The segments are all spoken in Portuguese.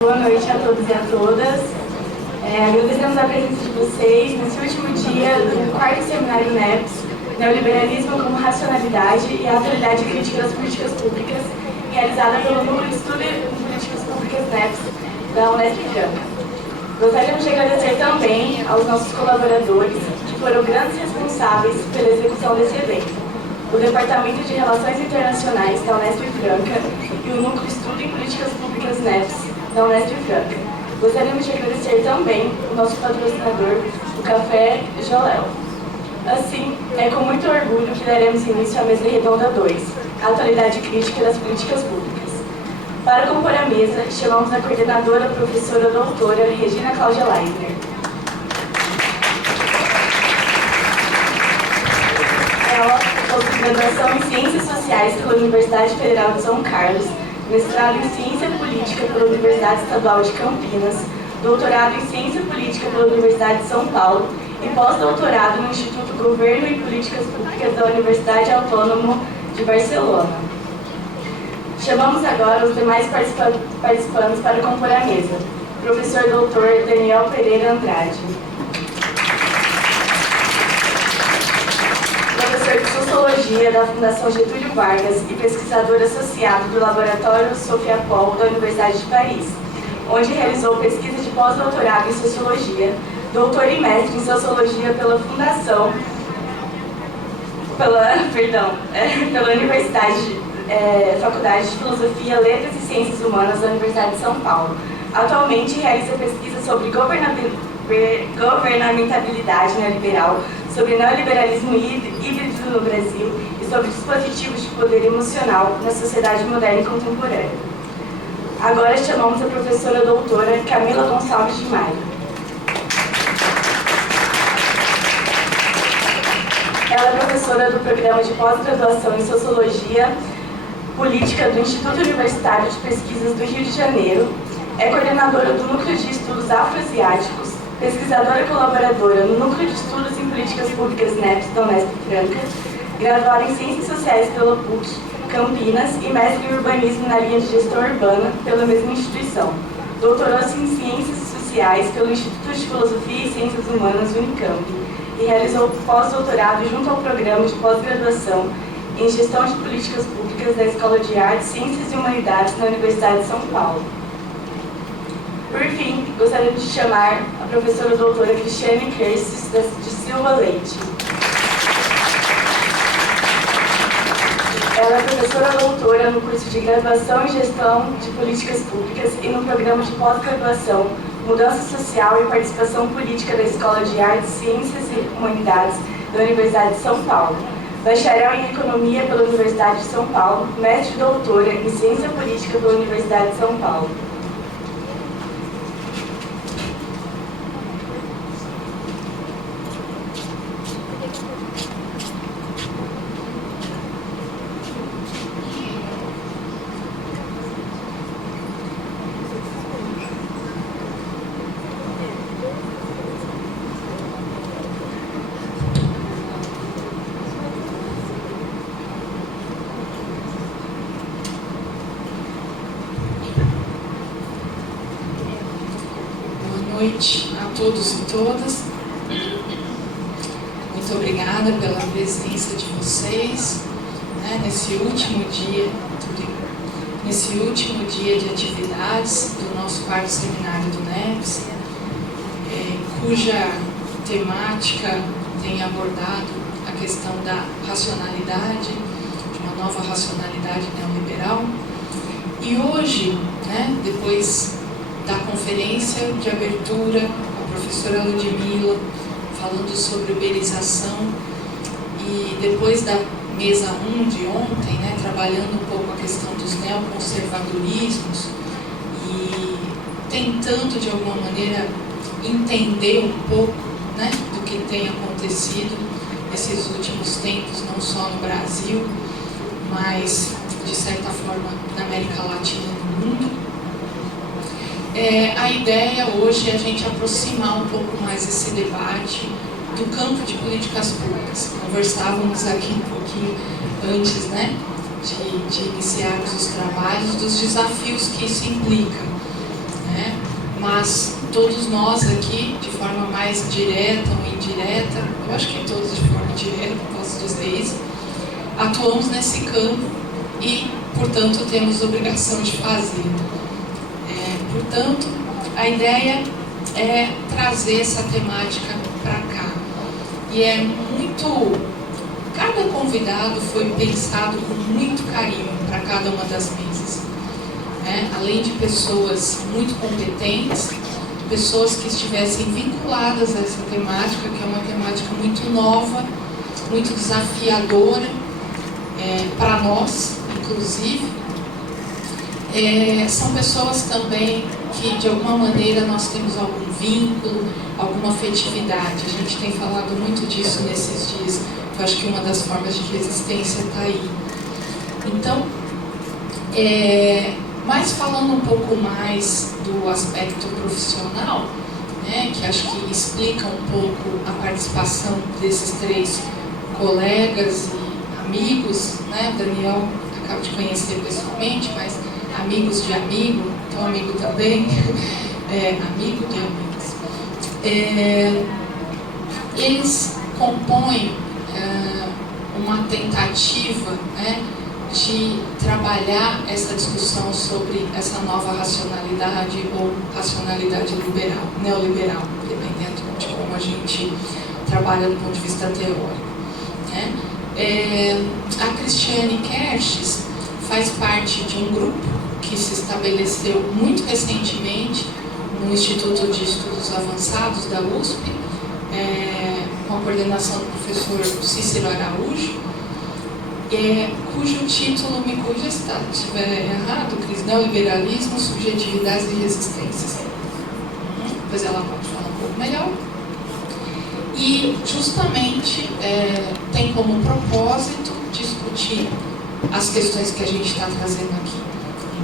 Boa noite a todos e a todas. Agradecemos a presença de vocês nesse último dia do quarto seminário NEPS, Neoliberalismo como Racionalidade e a Atualidade Crítica das Políticas Públicas, realizada pelo Núcleo de Estudo em Políticas Públicas NEPS da Unesp Franca. Gostaríamos de agradecer também aos nossos colaboradores, que foram grandes responsáveis pela execução desse evento, o Departamento de Relações Internacionais da Unesp Franca e o Núcleo de Estudo em Políticas Públicas NEPS da Unesp Franca. Gostaríamos de agradecer também o nosso patrocinador, o Café Joléu. Assim, é com muito orgulho que daremos início à mesa redonda 2, a atualidade crítica das políticas públicas. Para compor a mesa, chamamos a coordenadora, professora doutora Regina Cláudia Leisner. Ela possui graduação em Ciências Sociais pela Universidade Federal de São Carlos, mestrado em Ciência Política pela Universidade Estadual de Campinas, doutorado em Ciência Política pela Universidade de São Paulo e pós-doutorado no Instituto Governo e Políticas Públicas da Universidade Autônoma de Barcelona. Chamamos agora os demais participantes para compor a mesa. Professor doutor Daniel Pereira Andrade. Professor de Sociologia da Fundação Getúlio Vargas e pesquisador associado do Laboratório Sofia Pol da Universidade de Paris, onde realizou pesquisa de pós-doutorado em Sociologia, doutor e mestre em Sociologia pela Faculdade de Filosofia, Letras e Ciências Humanas da Universidade de São Paulo. Atualmente realiza pesquisa sobre governamentalidade neoliberal, sobre neoliberalismo híbrido no Brasil e sobre dispositivos de poder emocional na sociedade moderna e contemporânea. Agora chamamos a professora doutora Camila Gonçalves de Maio. Ela é professora do Programa de Pós-Graduação em Sociologia Política do Instituto Universitário de Pesquisas do Rio de Janeiro, é coordenadora do Núcleo de Estudos Afroasiáticos, pesquisadora colaboradora no Núcleo de Estudos em Políticas Públicas NEPS da Unesp Franca, graduada em Ciências Sociais pela PUC Campinas e mestre em Urbanismo na linha de Gestão Urbana pela mesma instituição. Doutorou-se em Ciências Sociais pelo Instituto de Filosofia e Ciências Humanas Unicamp e realizou pós-doutorado junto ao Programa de Pós-Graduação em Gestão de Políticas Públicas da Escola de Artes, Ciências e Humanidades na Universidade de São Paulo. Por fim, gostaria de chamar a professora doutora Cristiane Kersis de Silva Leite. Ela é professora doutora no curso de Graduação em Gestão de Políticas Públicas e no programa de pós-graduação Mudança Social e Participação Política da Escola de Artes, Ciências e Humanidades da Universidade de São Paulo. Bacharel em Economia pela Universidade de São Paulo, mestre e doutora em Ciência Política pela Universidade de São Paulo. Boa noite a todos e todas. Muito obrigada pela presença de vocês, nesse último dia de atividades do nosso quarto seminário do NEPS, cuja temática tem abordado a questão da racionalidade, de uma nova racionalidade neoliberal. E hoje, depois da conferência de abertura, a professora Ludmila falando sobre uberização, e depois da mesa 1 de ontem, trabalhando um pouco a questão dos neoconservadorismos e tentando de alguma maneira entender um pouco do que tem acontecido nesses últimos tempos, não só no Brasil, mas de certa forma na América Latina e no mundo. A ideia hoje é a gente aproximar um pouco mais esse debate do campo de políticas públicas. Conversávamos aqui um pouquinho antes, de iniciarmos os trabalhos, dos desafios que isso implica. mas todos nós aqui, de forma mais direta ou indireta, eu acho que todos de forma direta, posso dizer isso, atuamos nesse campo e, portanto, temos obrigação de fazer. Portanto, a ideia é trazer essa temática para cá. E é muito... Cada convidado foi pensado com muito carinho para cada uma das mesas. Além de pessoas muito competentes, pessoas que estivessem vinculadas a essa temática, que é uma temática muito nova, muito desafiadora para nós, inclusive. São pessoas também que, de alguma maneira, nós temos algum vínculo, alguma afetividade. A gente tem falado muito disso nesses dias. Eu acho que uma das formas de resistência está aí. Então, mas falando um pouco mais do aspecto profissional, que acho que explica um pouco a participação desses 3 colegas e amigos, Daniel acabo de conhecer pessoalmente, mas amigos de amigo, então amigo também, amigo de amigos. Eles compõem uma tentativa, de trabalhar essa discussão sobre essa nova racionalidade ou racionalidade liberal, neoliberal, dependendo de como a gente trabalha do ponto de vista teórico. A Cristiane Kershis faz parte de um grupo que se estabeleceu muito recentemente no Instituto de Estudos Avançados da USP, com a coordenação do professor Cícero Araújo, cujo título, me corrija se estiver errado, Cris, Neoliberalismo, Subjetividades e Resistências. Depois ela pode falar um pouco melhor. E, justamente, tem como propósito discutir as questões que a gente está trazendo aqui.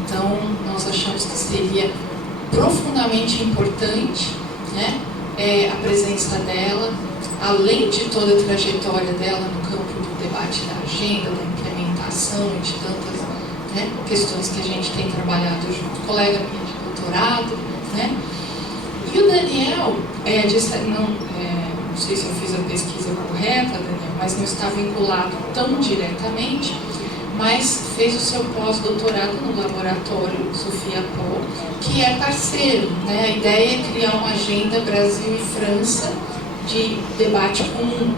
Então, nós achamos que seria profundamente importante, a presença dela, além de toda a trajetória dela no campo do debate da agenda, da implementação e de tantas questões que a gente tem trabalhado junto. Colega minha de doutorado, E o Daniel, não sei se eu fiz a pesquisa correta, Daniel, mas não está vinculado tão diretamente, mas fez o seu pós-doutorado no laboratório Sofia Pô, que é parceiro. A ideia é criar uma agenda Brasil e França de debate comum.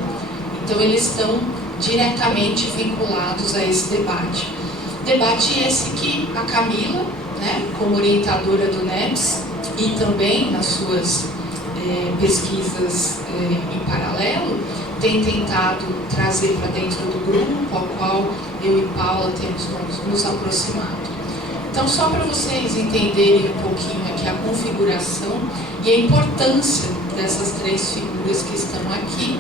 Então, eles estão diretamente vinculados a esse debate. Debate esse que a Camila, como orientadora do NEPS, e também nas suas pesquisas em paralelo, tem tentado trazer para dentro do grupo, ao qual eu e Paula temos nos aproximado. Então, só para vocês entenderem um pouquinho aqui a configuração e a importância dessas 3 figuras que estão aqui,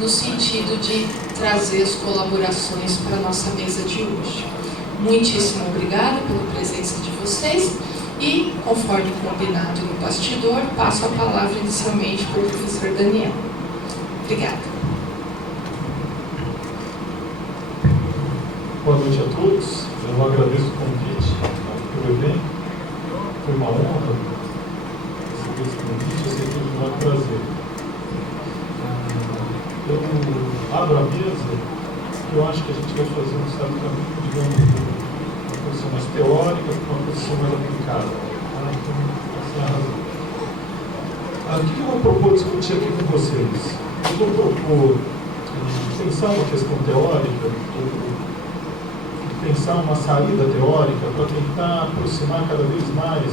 no sentido de trazer as colaborações para a nossa mesa de hoje. Muitíssimo obrigada pela presença de vocês e, conforme combinado no bastidor, passo a palavra inicialmente para o professor Daniel. Obrigada. Boa noite a todos. Eu agradeço o convite pelo evento. Foi uma honra receber esse convite. Eu sei que foi um grande prazer. Eu abro a mesa, que eu acho que a gente vai fazer um certo caminho, digamos, uma posição mais teórica com uma posição mais aplicada. Então, essa é a razão. O que eu vou propor discutir aqui com vocês? Eu vou propor pensar uma questão teórica, pensar uma saída teórica para tentar aproximar cada vez mais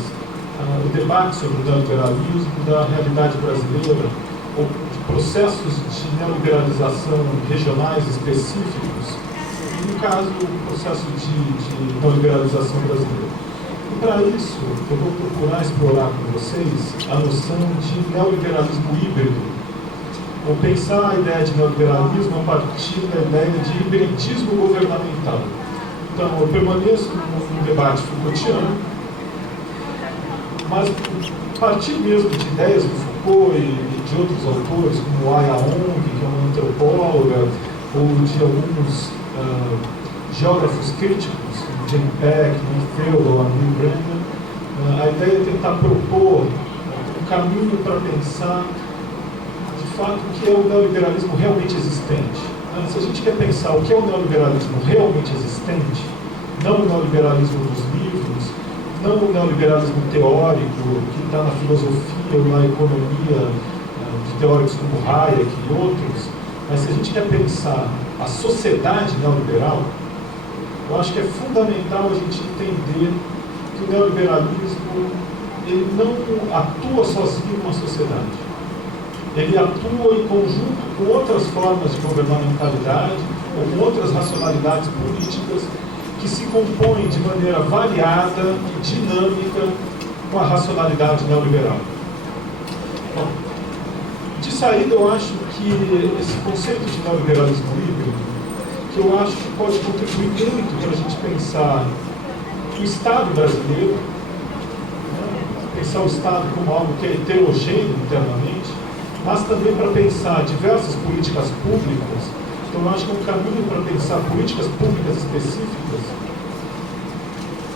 o debate sobre o neoliberalismo da realidade brasileira, ou de processos de neoliberalização regionais específicos, e, no caso, o processo de neoliberalização brasileira. E, para isso, eu vou procurar explorar com vocês a noção de neoliberalismo híbrido, ou pensar a ideia de neoliberalismo a partir da ideia de hibridismo governamental. Então, eu permaneço num debate Foucaultiano, mas a partir mesmo de ideias do Foucault e de outros autores, como Aya Ong, que é uma antropóloga, ou de alguns geógrafos críticos, como Jane Peck, Feldon, Henry Brennan, a ideia é tentar propor caminho para pensar, de fato, o que é o neoliberalismo realmente existente. Se a gente quer pensar o que é o neoliberalismo realmente existente, não o neoliberalismo dos livros, não o neoliberalismo teórico que está na filosofia ou na economia, de teóricos como Hayek e outros, mas se a gente quer pensar a sociedade neoliberal, eu acho que é fundamental a gente entender que o neoliberalismo ele não atua sozinho numa sociedade. Ele atua em conjunto com outras formas de governamentalidade ou com outras racionalidades políticas que se compõem de maneira variada e dinâmica com a racionalidade neoliberal. Bom, de saída, eu acho que esse conceito de neoliberalismo híbrido, que eu acho que pode contribuir muito para a gente pensar o Estado brasileiro, pensar o Estado como algo que é heterogêneo internamente, mas também para pensar diversas políticas públicas. Então, eu acho que é um caminho para pensar políticas públicas específicas.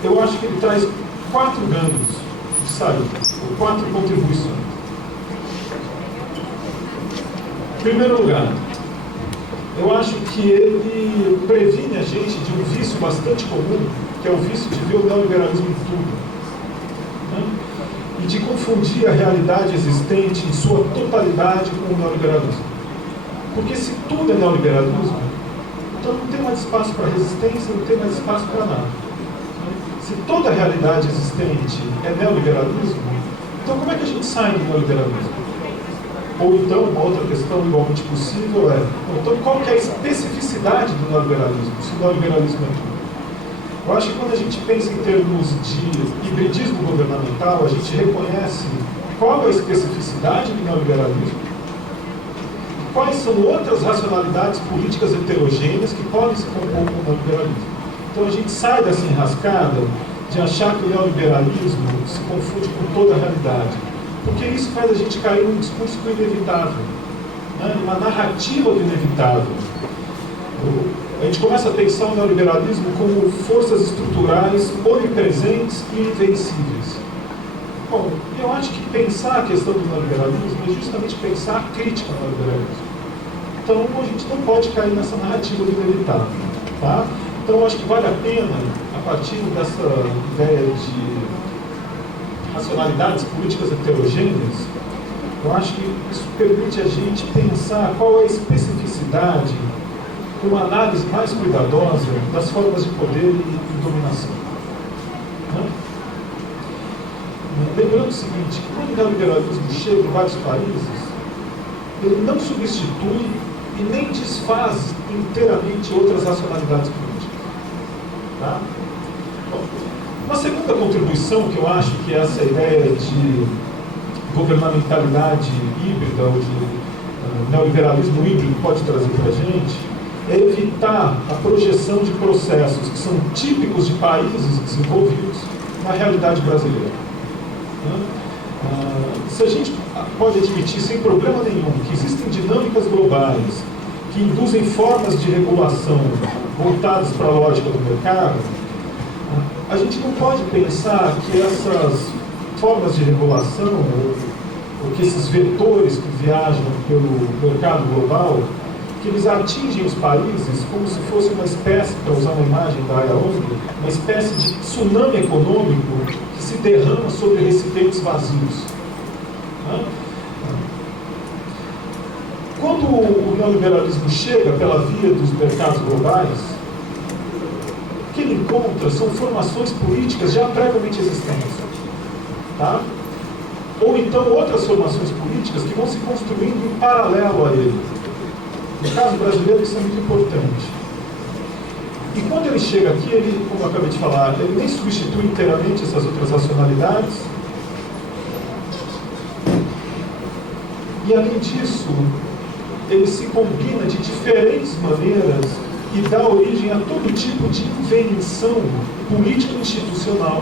Eu acho que ele traz 4 ganhos de saída, ou 4 contribuições. Em primeiro lugar, eu acho que ele previne a gente de um vício bastante comum, que é o vício de ver o neoliberalismo em tudo, né? E de confundir a realidade existente em sua totalidade com o neoliberalismo. Porque se tudo é neoliberalismo, então não tem mais espaço para resistência, não tem mais espaço para nada. Se toda a realidade existente é neoliberalismo, então como é que a gente sai do neoliberalismo? Ou então, uma outra questão igualmente possível é, então qual que é a especificidade do neoliberalismo, se o neoliberalismo é tudo? Eu acho que quando a gente pensa em termos de hibridismo governamental, a gente reconhece qual é a especificidade do neoliberalismo, quais são outras racionalidades políticas heterogêneas que podem se compor com o neoliberalismo. Então a gente sai dessa enrascada de achar que o neoliberalismo se confunde com toda a realidade, porque isso faz a gente cair num discurso do inevitável, né? Numa narrativa do inevitável. A gente começa a pensar o neoliberalismo como forças estruturais onipresentes e invencíveis. Bom, eu acho que pensar a questão do neoliberalismo é justamente pensar a crítica ao neoliberalismo. Então a gente não pode cair nessa narrativa do inevitável, tá? Então eu acho que vale a pena, a partir dessa ideia de racionalidades políticas heterogêneas, eu acho que isso permite a gente pensar qual é a especificidade, uma análise mais cuidadosa das formas de poder e dominação. Né? Lembrando o seguinte, que quando o neoliberalismo chega em vários países, ele não substitui e nem desfaz inteiramente outras racionalidades políticas. Tá? Bom, uma segunda contribuição que eu acho que essa ideia de governamentalidade híbrida ou de neoliberalismo híbrido pode trazer para a gente é evitar a projeção de processos que são típicos de países desenvolvidos na realidade brasileira. Se a gente pode admitir sem problema nenhum que existem dinâmicas globais que induzem formas de regulação voltadas para a lógica do mercado, a gente não pode pensar que essas formas de regulação ou que esses vetores que viajam pelo mercado global, que eles atingem os países como se fosse uma espécie, para usar uma imagem da Aya Ong, uma espécie de tsunami econômico que se derrama sobre recipientes vazios. Quando o neoliberalismo chega pela via dos mercados globais, o que ele encontra são formações políticas já previamente existentes. Tá? Ou então outras formações políticas que vão se construindo em paralelo a ele. No caso brasileiro, isso é muito importante. E quando ele chega aqui, ele, como eu acabei de falar, ele nem substitui inteiramente essas outras racionalidades. E, além disso, ele se combina de diferentes maneiras e dá origem a todo tipo de invenção político-institucional,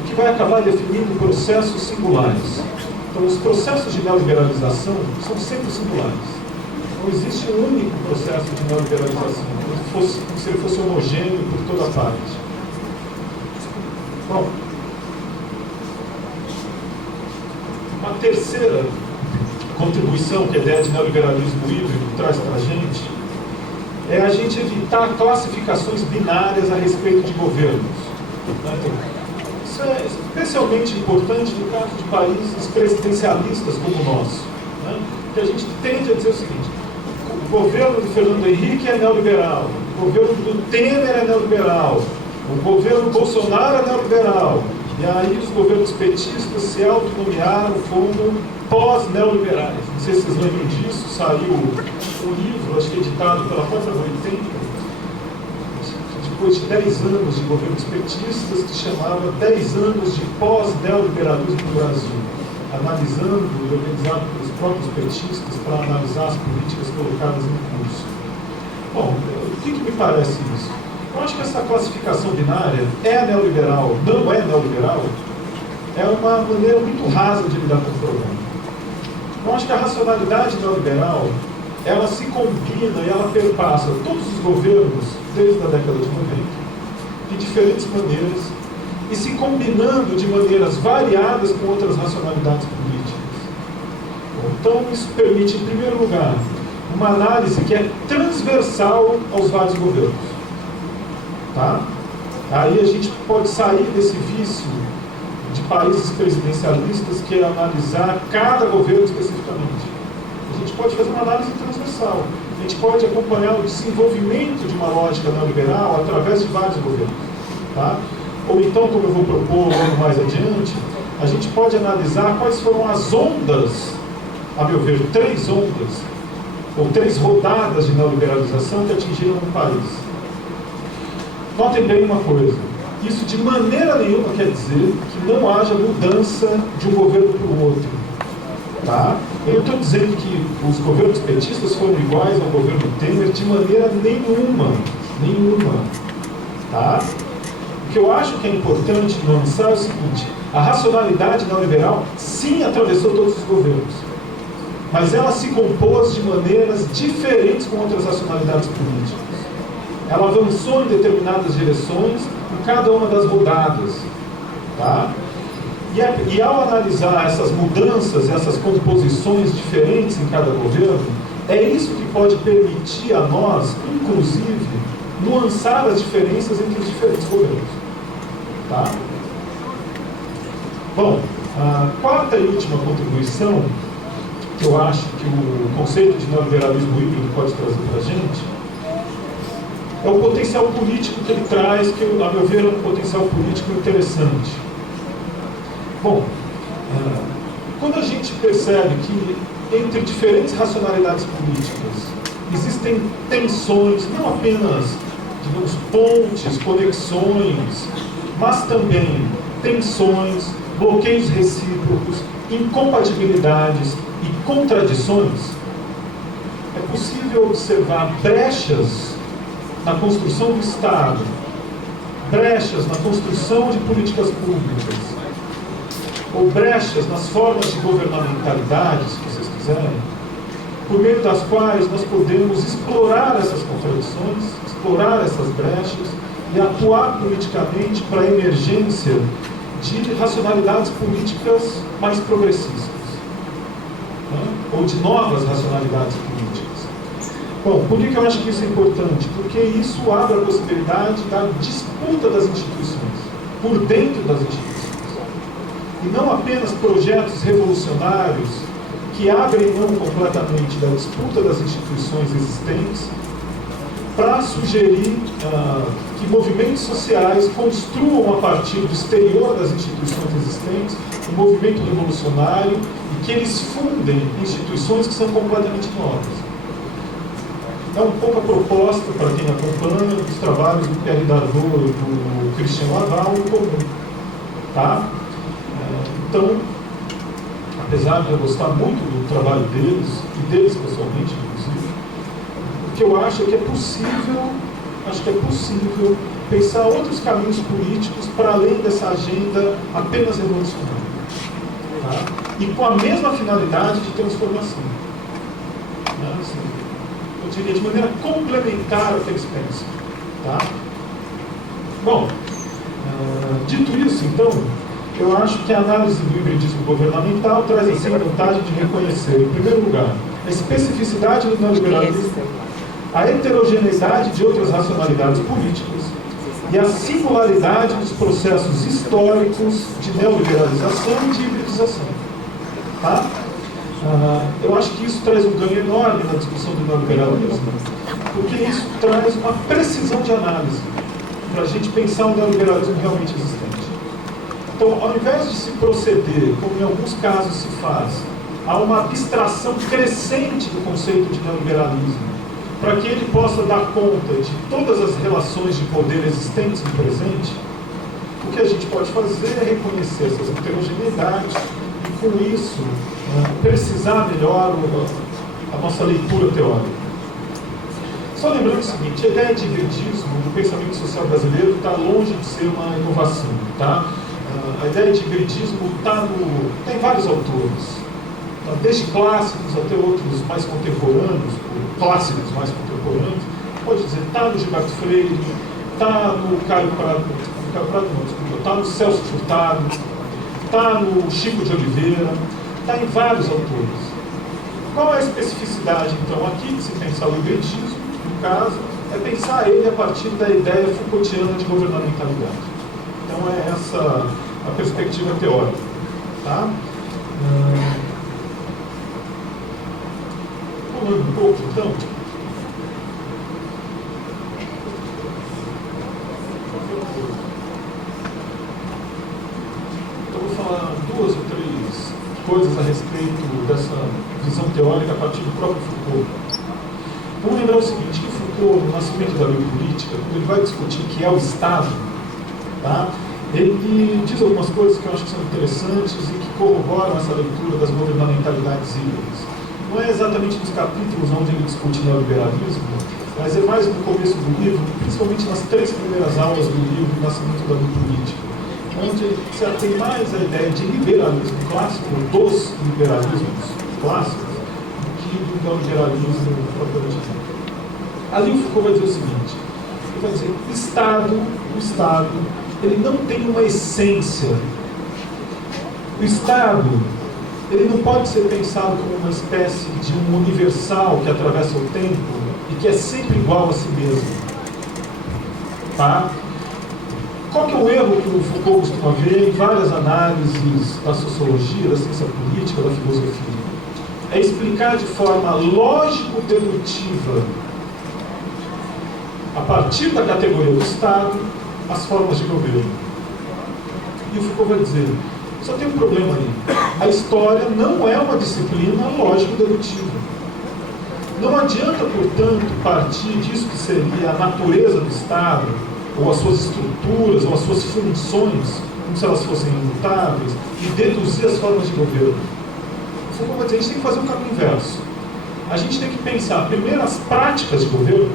o que vai acabar definindo processos singulares. Então, os processos de neoliberalização são sempre singulares. Não existe um único processo de neoliberalização, como se ele fosse homogêneo por toda parte. Bom, terceira contribuição que a ideia de neoliberalismo híbrido traz para a gente é a gente evitar classificações binárias a respeito de governos. Isso é especialmente importante no caso de países presidencialistas como o nosso, que a gente tende a dizer o seguinte: o governo de Fernando Henrique é neoliberal, o governo do Temer é neoliberal, o governo Bolsonaro é neoliberal, e aí os governos petistas se autonomearam como pós-neoliberais. Não sei se vocês lembram disso, saiu um livro, acho que editado pela própria Boitempo, depois de 10 anos de governos petistas, que chamava 10 anos de pós-neoliberalismo no Brasil, analisando e organizado pelos próprios petistas para analisar as políticas colocadas em curso. Bom, o que me parece isso? Eu acho que essa classificação binária é neoliberal, não é neoliberal, é uma maneira muito rasa de lidar com o problema. Eu acho que a racionalidade neoliberal, ela se combina e ela perpassa todos os governos desde a década de 90, de diferentes maneiras, e se combinando de maneiras variadas com outras racionalidades políticas. Então, isso permite, em primeiro lugar, uma análise que é transversal aos vários governos. Tá? Aí a gente pode sair desse vício de países presidencialistas que é analisar cada governo especificamente. A gente pode fazer uma análise transversal. A gente pode acompanhar o desenvolvimento de uma lógica neoliberal através de vários governos. Tá? Ou então, como eu vou propor mais adiante, a gente pode analisar quais foram as ondas, a meu ver, 3 ondas, ou 3 rodadas de neoliberalização que atingiram um país. Notem bem uma coisa, isso de maneira nenhuma quer dizer que não haja mudança de um governo para o outro. Tá? Eu não estou dizendo que os governos petistas foram iguais ao governo Temer de maneira nenhuma. Tá? O que eu acho que é importante nuançar é o seguinte: a racionalidade neoliberal sim atravessou todos os governos, mas ela se compôs de maneiras diferentes com outras racionalidades políticas. Ela avançou em determinadas direções em cada uma das rodadas. Tá? E ao analisar essas mudanças, essas composições diferentes em cada governo, é isso que pode permitir a nós, inclusive, nuançar as diferenças entre os diferentes governos. Tá? Bom, a quarta e última contribuição que eu acho que o conceito de neoliberalismo híbrido pode trazer para a gente é o potencial político que ele traz, que, a meu ver, é um potencial político interessante. Bom, quando a gente percebe que entre diferentes racionalidades políticas existem tensões, não apenas, digamos, pontes, conexões, mas também tensões, bloqueios recíprocos, incompatibilidades e contradições, é possível observar brechas na construção do Estado, brechas na construção de políticas públicas, ou brechas nas formas de governamentalidade, se vocês quiserem, por meio das quais nós podemos explorar essas contradições, explorar essas brechas e atuar politicamente para a emergência de racionalidades políticas mais progressistas, ou de novas racionalidades políticas. Bom, por que eu acho que isso é importante? Porque isso abre a possibilidade da disputa das instituições, por dentro das instituições. E não apenas projetos revolucionários que abrem mão completamente da disputa das instituições existentes para sugerir que movimentos sociais construam a partir do exterior das instituições existentes um movimento revolucionário e que eles fundem instituições que são completamente novas. É um pouco a proposta, para quem acompanha, dos trabalhos do Pierre Dardot e do Christian Laval em comum. Tá? Então, apesar de eu gostar muito do trabalho deles, e deles pessoalmente, inclusive, o que eu acho é que é possível pensar outros caminhos políticos para além dessa agenda apenas revolucionária. Tá? E com a mesma finalidade de transformação. Assim, eu diria de maneira complementar ao que eles pensam. Tá? Bom, dito isso, então, eu acho que a análise do hibridismo governamental traz assim, a vantagem de reconhecer, em primeiro lugar, a especificidade do neoliberalismo, a heterogeneidade de outras racionalidades políticas e a singularidade dos processos históricos de neoliberalização e de hibridização. Tá? Eu acho que isso traz um ganho enorme na discussão do neoliberalismo, porque isso traz uma precisão de análise para a gente pensar o neoliberalismo realmente existente. Então, ao invés de se proceder, como em alguns casos se faz, a uma abstração crescente do conceito de neoliberalismo, para que ele possa dar conta de todas as relações de poder existentes no presente, o que a gente pode fazer é reconhecer essas heterogeneidades e, com isso, precisar melhor a nossa leitura teórica. Só lembrando o seguinte, a ideia de hibridismo do pensamento social brasileiro está longe de ser uma inovação. Tá? A ideia de hibridismo está em vários autores. Tá? Desde clássicos até outros mais contemporâneos, clássicos mais contemporâneos, pode dizer, está no Gilberto Freire, está no Caio Prado, está no Celso Furtado, está no Chico de Oliveira, está em vários autores. Qual é a especificidade, então, aqui de se pensar o hibridismo, no caso, é pensar ele a partir da ideia Foucaultiana de governamentalidade. Então, é essa a perspectiva teórica. Tá? Pulando um pouco, então. Então, vou falar duas ou três coisas a respeito dessa visão teórica a partir do próprio Foucault. Vamos lembrar o seguinte, que Foucault, no Nascimento da Biopolítica, quando ele vai discutir o que é o Estado, tá? Ele diz algumas coisas que eu acho que são interessantes e que corroboram essa leitura das governamentalidades híbridas. Não é exatamente nos capítulos onde ele discute neoliberalismo, mas é mais no começo do livro, principalmente nas 3 primeiras aulas do livro Nascimento da Biopolítica, onde se atém mais a ideia de liberalismo clássico, dos liberalismos clássicos, do que do neoliberalismo propriamente dito. Ali o Foucault vai dizer o seguinte, ele vai dizer, o Estado, ele não tem uma essência. O Estado, ele não pode ser pensado como uma espécie de um universal que atravessa o tempo e que é sempre igual a si mesmo. Tá? Qual que é o erro que o Foucault costuma ver em várias análises da sociologia, da ciência política, da filosofia? É explicar de forma lógico-dedutiva, a partir da categoria do Estado, as formas de governo. E o Foucault vai dizer, só tem um problema aí. A história não é uma disciplina lógico-dedutiva. Não adianta, portanto, partir disso que seria a natureza do Estado, ou as suas estruturas, ou as suas funções, como se elas fossem imutáveis, e deduzir as formas de governo. O Foucault vai dizer, a gente tem que fazer um caminho inverso. A gente tem que pensar primeiro as práticas de governo,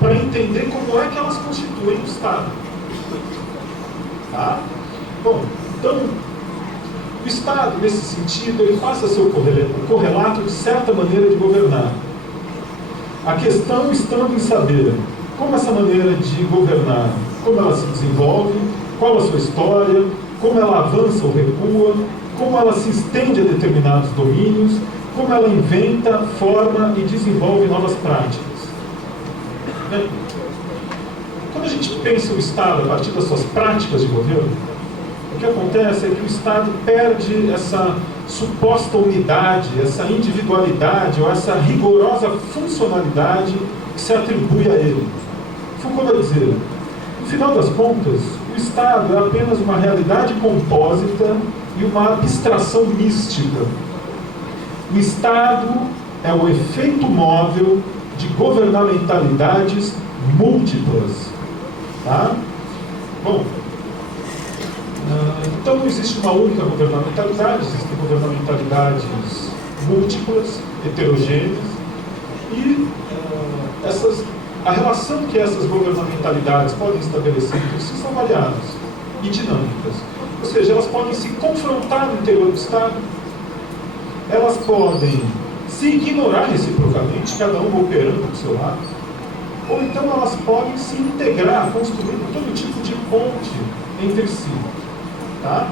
para entender como é que elas constituem o Estado. Tá? Bom, então, o Estado, nesse sentido, ele passa a ser o correlato de certa maneira de governar. A questão estando em saber como essa maneira de governar, como ela se desenvolve, qual a sua história, como ela avança ou recua, como ela se estende a determinados domínios, como ela inventa, forma e desenvolve novas práticas. Quando a gente pensa o Estado a partir das suas práticas de governo, o que acontece é que o Estado perde essa suposta unidade, essa individualidade ou essa rigorosa funcionalidade que se atribui a ele. Foucault vai dizer, no final das contas, o Estado é apenas uma realidade compósita e uma abstração mística. O Estado é o efeito móvel de governamentalidades múltiplas. Tá? Bom, então não existe uma única governamentalidade, existem governamentalidades múltiplas, heterogêneas, e a relação que essas governamentalidades podem estabelecer entre si são variadas e dinâmicas. Ou seja, elas podem se confrontar no interior do Estado, elas podem se ignorar reciprocamente, cada uma operando do seu lado, ou então elas podem se integrar, construindo todo tipo de ponte entre si. Tá?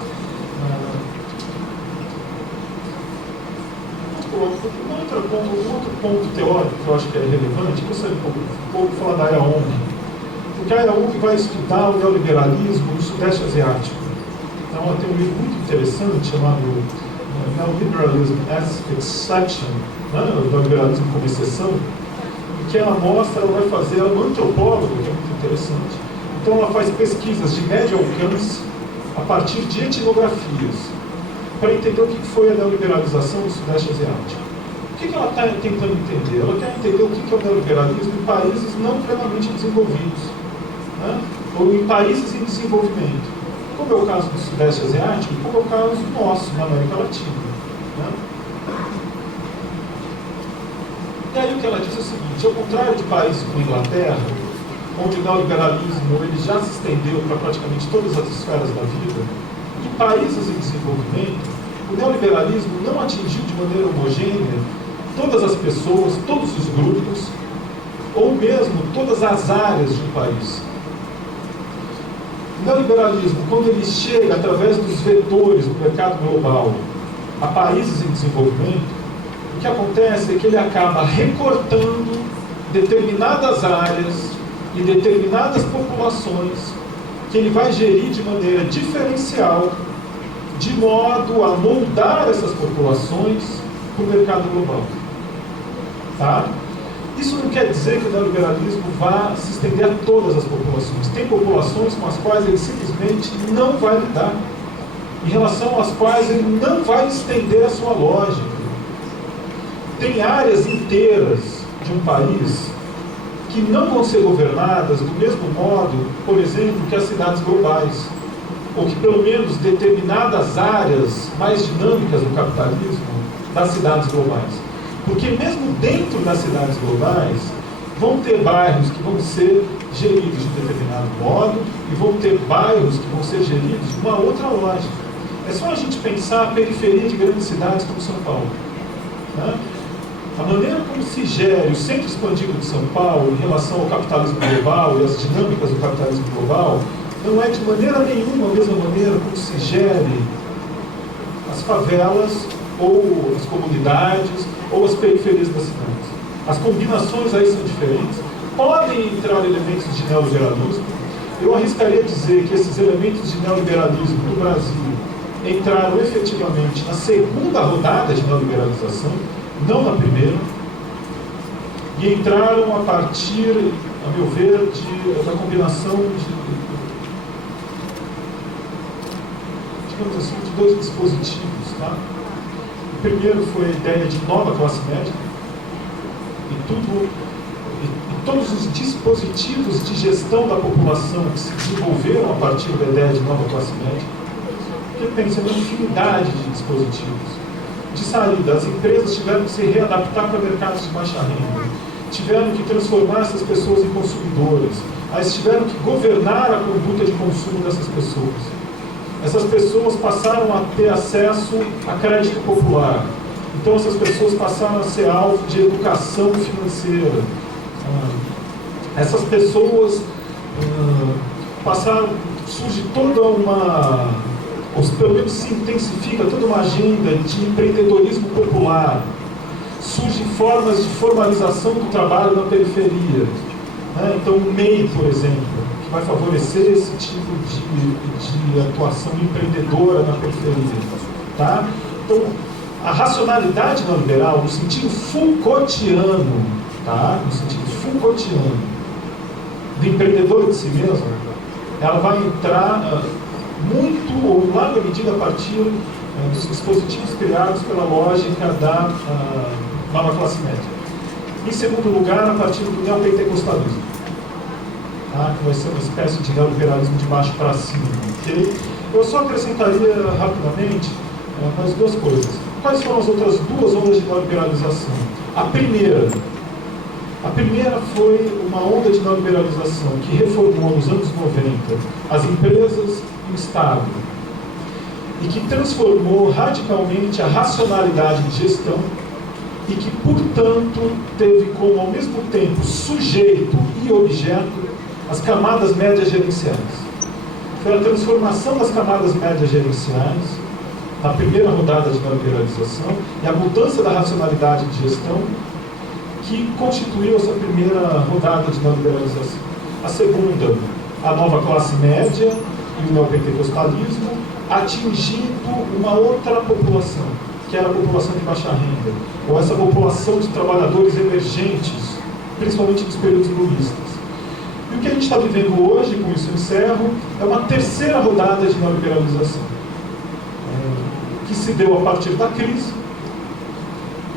Um outro ponto teórico que eu acho que é relevante, eu gostaria um pouco de falar da AIA-ONG, porque a AIA-ONG vai estudar o neoliberalismo no Sudeste Asiático. Então, ela tem um livro muito interessante chamado Neoliberalism as Exception, né? O neoliberalismo como exceção, em que ela mostra, ela vai fazer, ela é uma antropóloga, que é muito interessante. Então, ela faz pesquisas de médio alcance a partir de etnografias, para entender o que foi a neoliberalização do Sudeste Asiático. O que ela está tentando entender? Ela quer entender o que é o neoliberalismo em países não plenamente desenvolvidos, né? Ou em países em desenvolvimento, como é o caso do Sudeste Asiático, como é o caso nosso, na América Latina. Né? E aí o que ela diz é o seguinte: ao contrário de países como a Inglaterra, onde o neoliberalismo ele já se estendeu para praticamente todas as esferas da vida, em países em desenvolvimento, o neoliberalismo não atingiu de maneira homogênea todas as pessoas, todos os grupos, ou mesmo todas as áreas de um país. O neoliberalismo, quando ele chega através dos vetores do mercado global a países em desenvolvimento, o que acontece é que ele acaba recortando determinadas áreas e determinadas populações que ele vai gerir de maneira diferencial, de modo a moldar essas populações para o mercado global. Tá? Isso não quer dizer que o neoliberalismo vá se estender a todas as populações. Tem populações com as quais ele simplesmente não vai lidar, em relação às quais ele não vai estender a sua lógica. Tem áreas inteiras de um país que não vão ser governadas do mesmo modo, por exemplo, que as cidades globais, ou que pelo menos determinadas áreas mais dinâmicas do capitalismo das cidades globais. Porque mesmo dentro das cidades globais, vão ter bairros que vão ser geridos de determinado modo e vão ter bairros que vão ser geridos de uma outra lógica. É só a gente pensar a periferia de grandes cidades como São Paulo. Né? A maneira como se gere o centro expandido de São Paulo em relação ao capitalismo global e às dinâmicas do capitalismo global não é de maneira nenhuma a mesma maneira como se gere as favelas ou as comunidades ou as periferias das cidades. As combinações aí são diferentes. Podem entrar elementos de neoliberalismo. Eu arriscaria dizer que esses elementos de neoliberalismo no Brasil entraram efetivamente na segunda rodada de neoliberalização, não na primeira, e entraram a partir, a meu ver, da combinação digamos assim, de dois dispositivos. Tá? O primeiro foi a ideia de nova classe média, e todos os dispositivos de gestão da população que se desenvolveram a partir da ideia de nova classe média, porque pensa uma infinidade de dispositivos. De saída, as empresas tiveram que se readaptar para mercados de baixa renda, tiveram que transformar essas pessoas em consumidoras, mas tiveram que governar a conduta de consumo dessas pessoas. Essas pessoas passaram a ter acesso a crédito popular. Então essas pessoas passaram a ser alvo de educação financeira. Essas pessoas surge toda uma, ou pelo menos se intensifica toda uma agenda de empreendedorismo popular. Surgem formas de formalização do trabalho na periferia. Então o MEI, por exemplo, que vai favorecer esse tipo de atuação empreendedora na periferia. Tá? Então, a racionalidade neoliberal, no sentido Foucaultiano, tá? No sentido Foucaultiano, do empreendedor de si mesmo, ela vai entrar muito, ou em larga medida, a partir dos dispositivos criados pela lógica da nova classe média. Em segundo lugar, a partir do neopentecostalismo, tá? Que vai ser uma espécie de neoliberalismo de baixo para cima. Okay? Eu só acrescentaria rapidamente mais duas coisas. Quais foram as outras duas ondas de neoliberalização? A primeira foi uma onda de neoliberalização que reformou nos anos 90 as empresas e o Estado e que transformou radicalmente a racionalidade de gestão e que, portanto, teve como, ao mesmo tempo, sujeito e objeto as camadas médias gerenciais. foi a transformação das camadas médias gerenciais, a primeira rodada de neoliberalização, e a mudança da racionalidade de gestão, que constituiu essa primeira rodada de neoliberalização. A segunda, a nova classe média e o neopentecostalismo, atingindo uma outra população, que era a população de baixa renda, ou essa população de trabalhadores emergentes, principalmente nos períodos lulistas. E o que a gente está vivendo hoje, com isso eu encerro, é uma terceira rodada de neoliberalização, que se deu a partir da crise,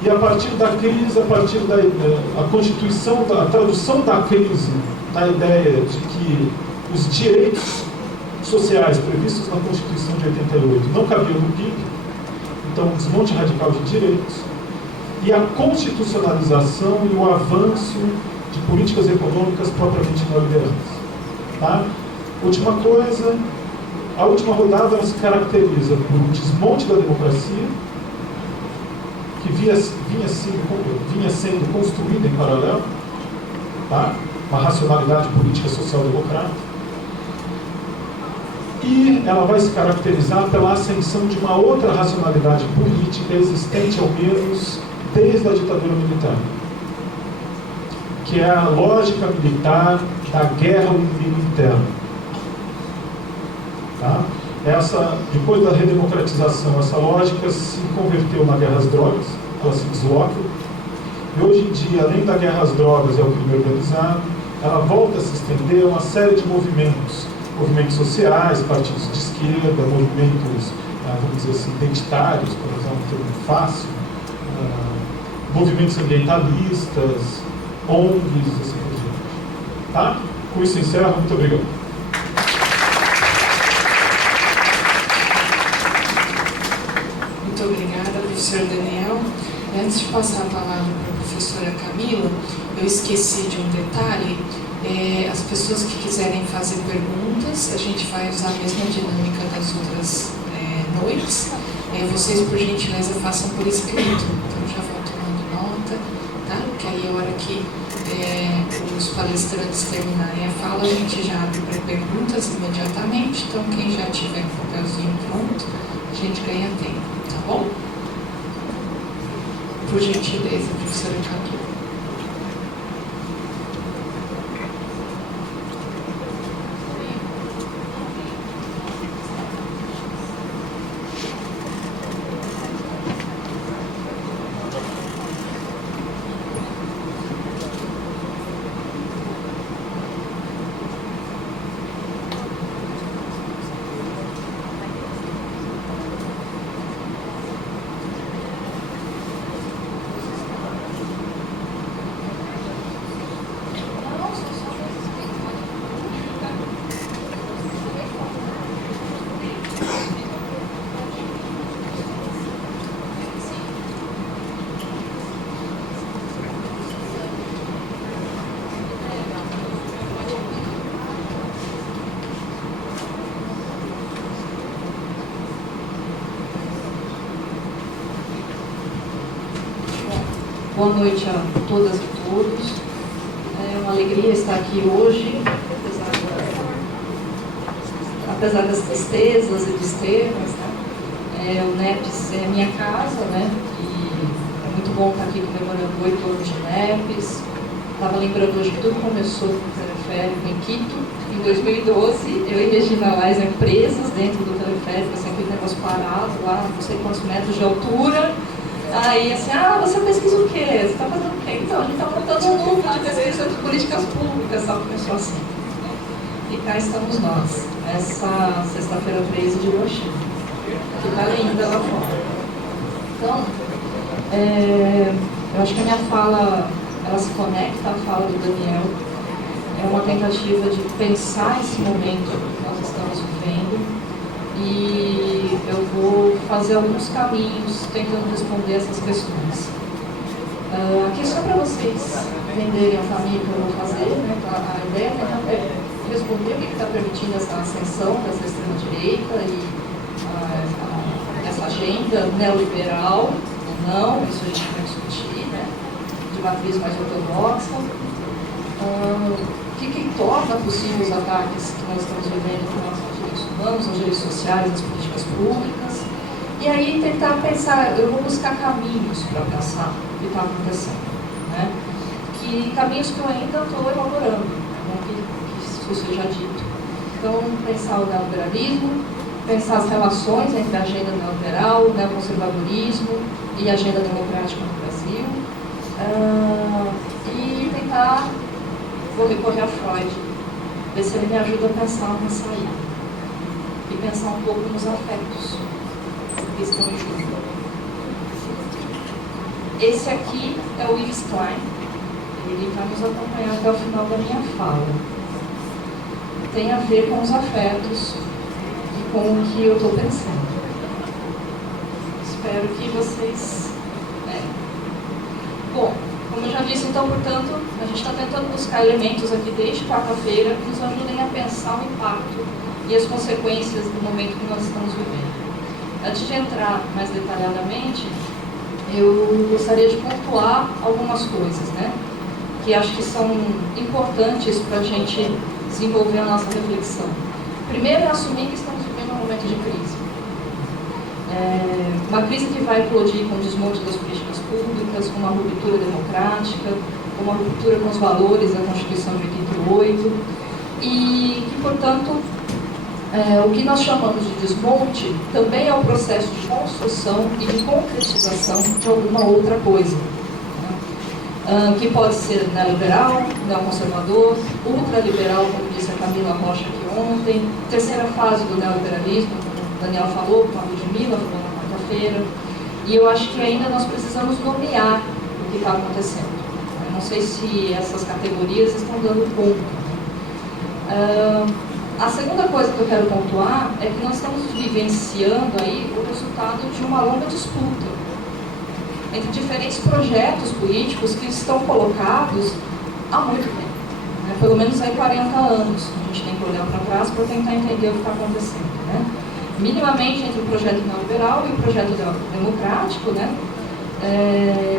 e a partir da crise, a partir da a constituição, a tradução da crise na ideia de que os direitos sociais previstos na Constituição de 88 não cabiam no PIB, então um desmonte radical de direitos, e a constitucionalização e o avanço de políticas econômicas propriamente neoliberais. Tá? Última coisa, a última rodada ela se caracteriza por um desmonte da democracia, que vinha sendo construída em paralelo, tá? Uma racionalidade política social-democrata, e ela vai se caracterizar pela ascensão de uma outra racionalidade política existente, ao menos, desde a ditadura militar, que é a lógica militar da guerra ao inimigo interno. Tá? Depois da redemocratização, essa lógica se converteu na guerra às drogas, ela se desloca, e hoje em dia, além da guerra às drogas e ao crime organizado, ela volta a se estender a uma série de movimentos sociais, partidos de esquerda, movimentos, vamos dizer assim, identitários, para usar um termo fácil, movimentos ambientalistas, ONGs, assim por diante. Tá? Com isso encerro, muito obrigado. Muito obrigada, professor Daniel. Antes de passar a palavra para a professora Camila, eu esqueci de um detalhe. As pessoas que quiserem fazer perguntas, a gente vai usar a mesma dinâmica das outras noites. Vocês, por gentileza, façam por escrito. Então, já vou tomando nota, tá? Porque aí, a hora que os palestrantes terminarem a fala, a gente já abre para perguntas imediatamente. Então, quem já tiver o papelzinho pronto, a gente ganha tempo, tá bom? Por gentileza, professora Camila. Boa noite a todas e todos. É uma alegria estar aqui hoje, apesar das tristezas e dos temas. Né? O NEPS é a minha casa, né? E é muito bom estar aqui comemorando 8 anos de NEPS. Estava lembrando hoje que tudo começou no teleférico em Quito, em 2012. Eu e Regina Lais eram presas dentro do teleférico, assim, aquele negócio parado lá, não sei quantos metros de altura. Aí, assim, você pesquisa o quê? Você está fazendo o quê? Então, a gente está montando um núcleo de pesquisa de políticas públicas, só começou assim. E cá estamos nós, essa sexta-feira 13 de Hiroshima, que está linda lá fora. Então, eu acho que a minha fala, ela se conecta à fala do Daniel. É uma tentativa de pensar esse momento que nós estamos vivendo. E eu vou fazer alguns caminhos tentando responder essas questões. Aqui só para vocês entenderem o caminho que eu vou fazer, né? A ideia é responder o que está permitindo essa ascensão dessa extrema-direita e essa agenda neoliberal ou não, isso a gente vai discutir, né? De matriz mais ortodoxa. O que torna possível os ataques que nós estamos vivendo com relação aos direitos humanos, as redes sociais, as políticas públicas. E aí tentar pensar, eu vou buscar caminhos para pensar o que está acontecendo, né? Que caminhos que eu ainda estou elaborando, né? que isso seja dito. Então, pensar o neoliberalismo, pensar as relações entre a agenda neoliberal, o neoconservadorismo e a agenda democrática no Brasil, e tentar, vou recorrer a Freud, ver se ele me ajuda a pensar uma saída e pensar um pouco nos afetos que estão juntos. Esse aqui é o Yves Klein, ele vai nos acompanhar até o final da minha fala. Tem a ver com os afetos e com o que eu estou pensando. Espero que vocês... Bom, como eu já disse, então, portanto, a gente está tentando buscar elementos aqui desde quarta-feira que nos ajudem a pensar o impacto e as consequências do momento que nós estamos vivendo. Antes de entrar mais detalhadamente, eu gostaria de pontuar algumas coisas, né? Que acho que são importantes para a gente desenvolver a nossa reflexão. Primeiro é assumir que estamos vivendo um momento de crise. Uma crise que vai eclodir com o desmonte das políticas públicas, com uma ruptura democrática, com uma ruptura com os valores da Constituição de 88, e que, portanto, o que nós chamamos de desmonte também é um processo de construção e de concretização de alguma outra coisa, né? Que pode ser neoliberal, neoconservador, ultraliberal, como disse a Camila Rocha aqui ontem, terceira fase do neoliberalismo, como o Daniel falou, como a Ludmila falou na quarta-feira, e eu acho que ainda nós precisamos nomear o que está acontecendo. Eu não sei se essas categorias estão dando conta. A segunda coisa que eu quero pontuar é que nós estamos vivenciando aí o resultado de uma longa disputa entre diferentes projetos políticos que estão colocados há muito tempo, né? Pelo menos há 40 anos. A gente tem que olhar para trás para tentar entender o que está acontecendo, né? Minimamente entre o projeto neoliberal e o projeto democrático, né?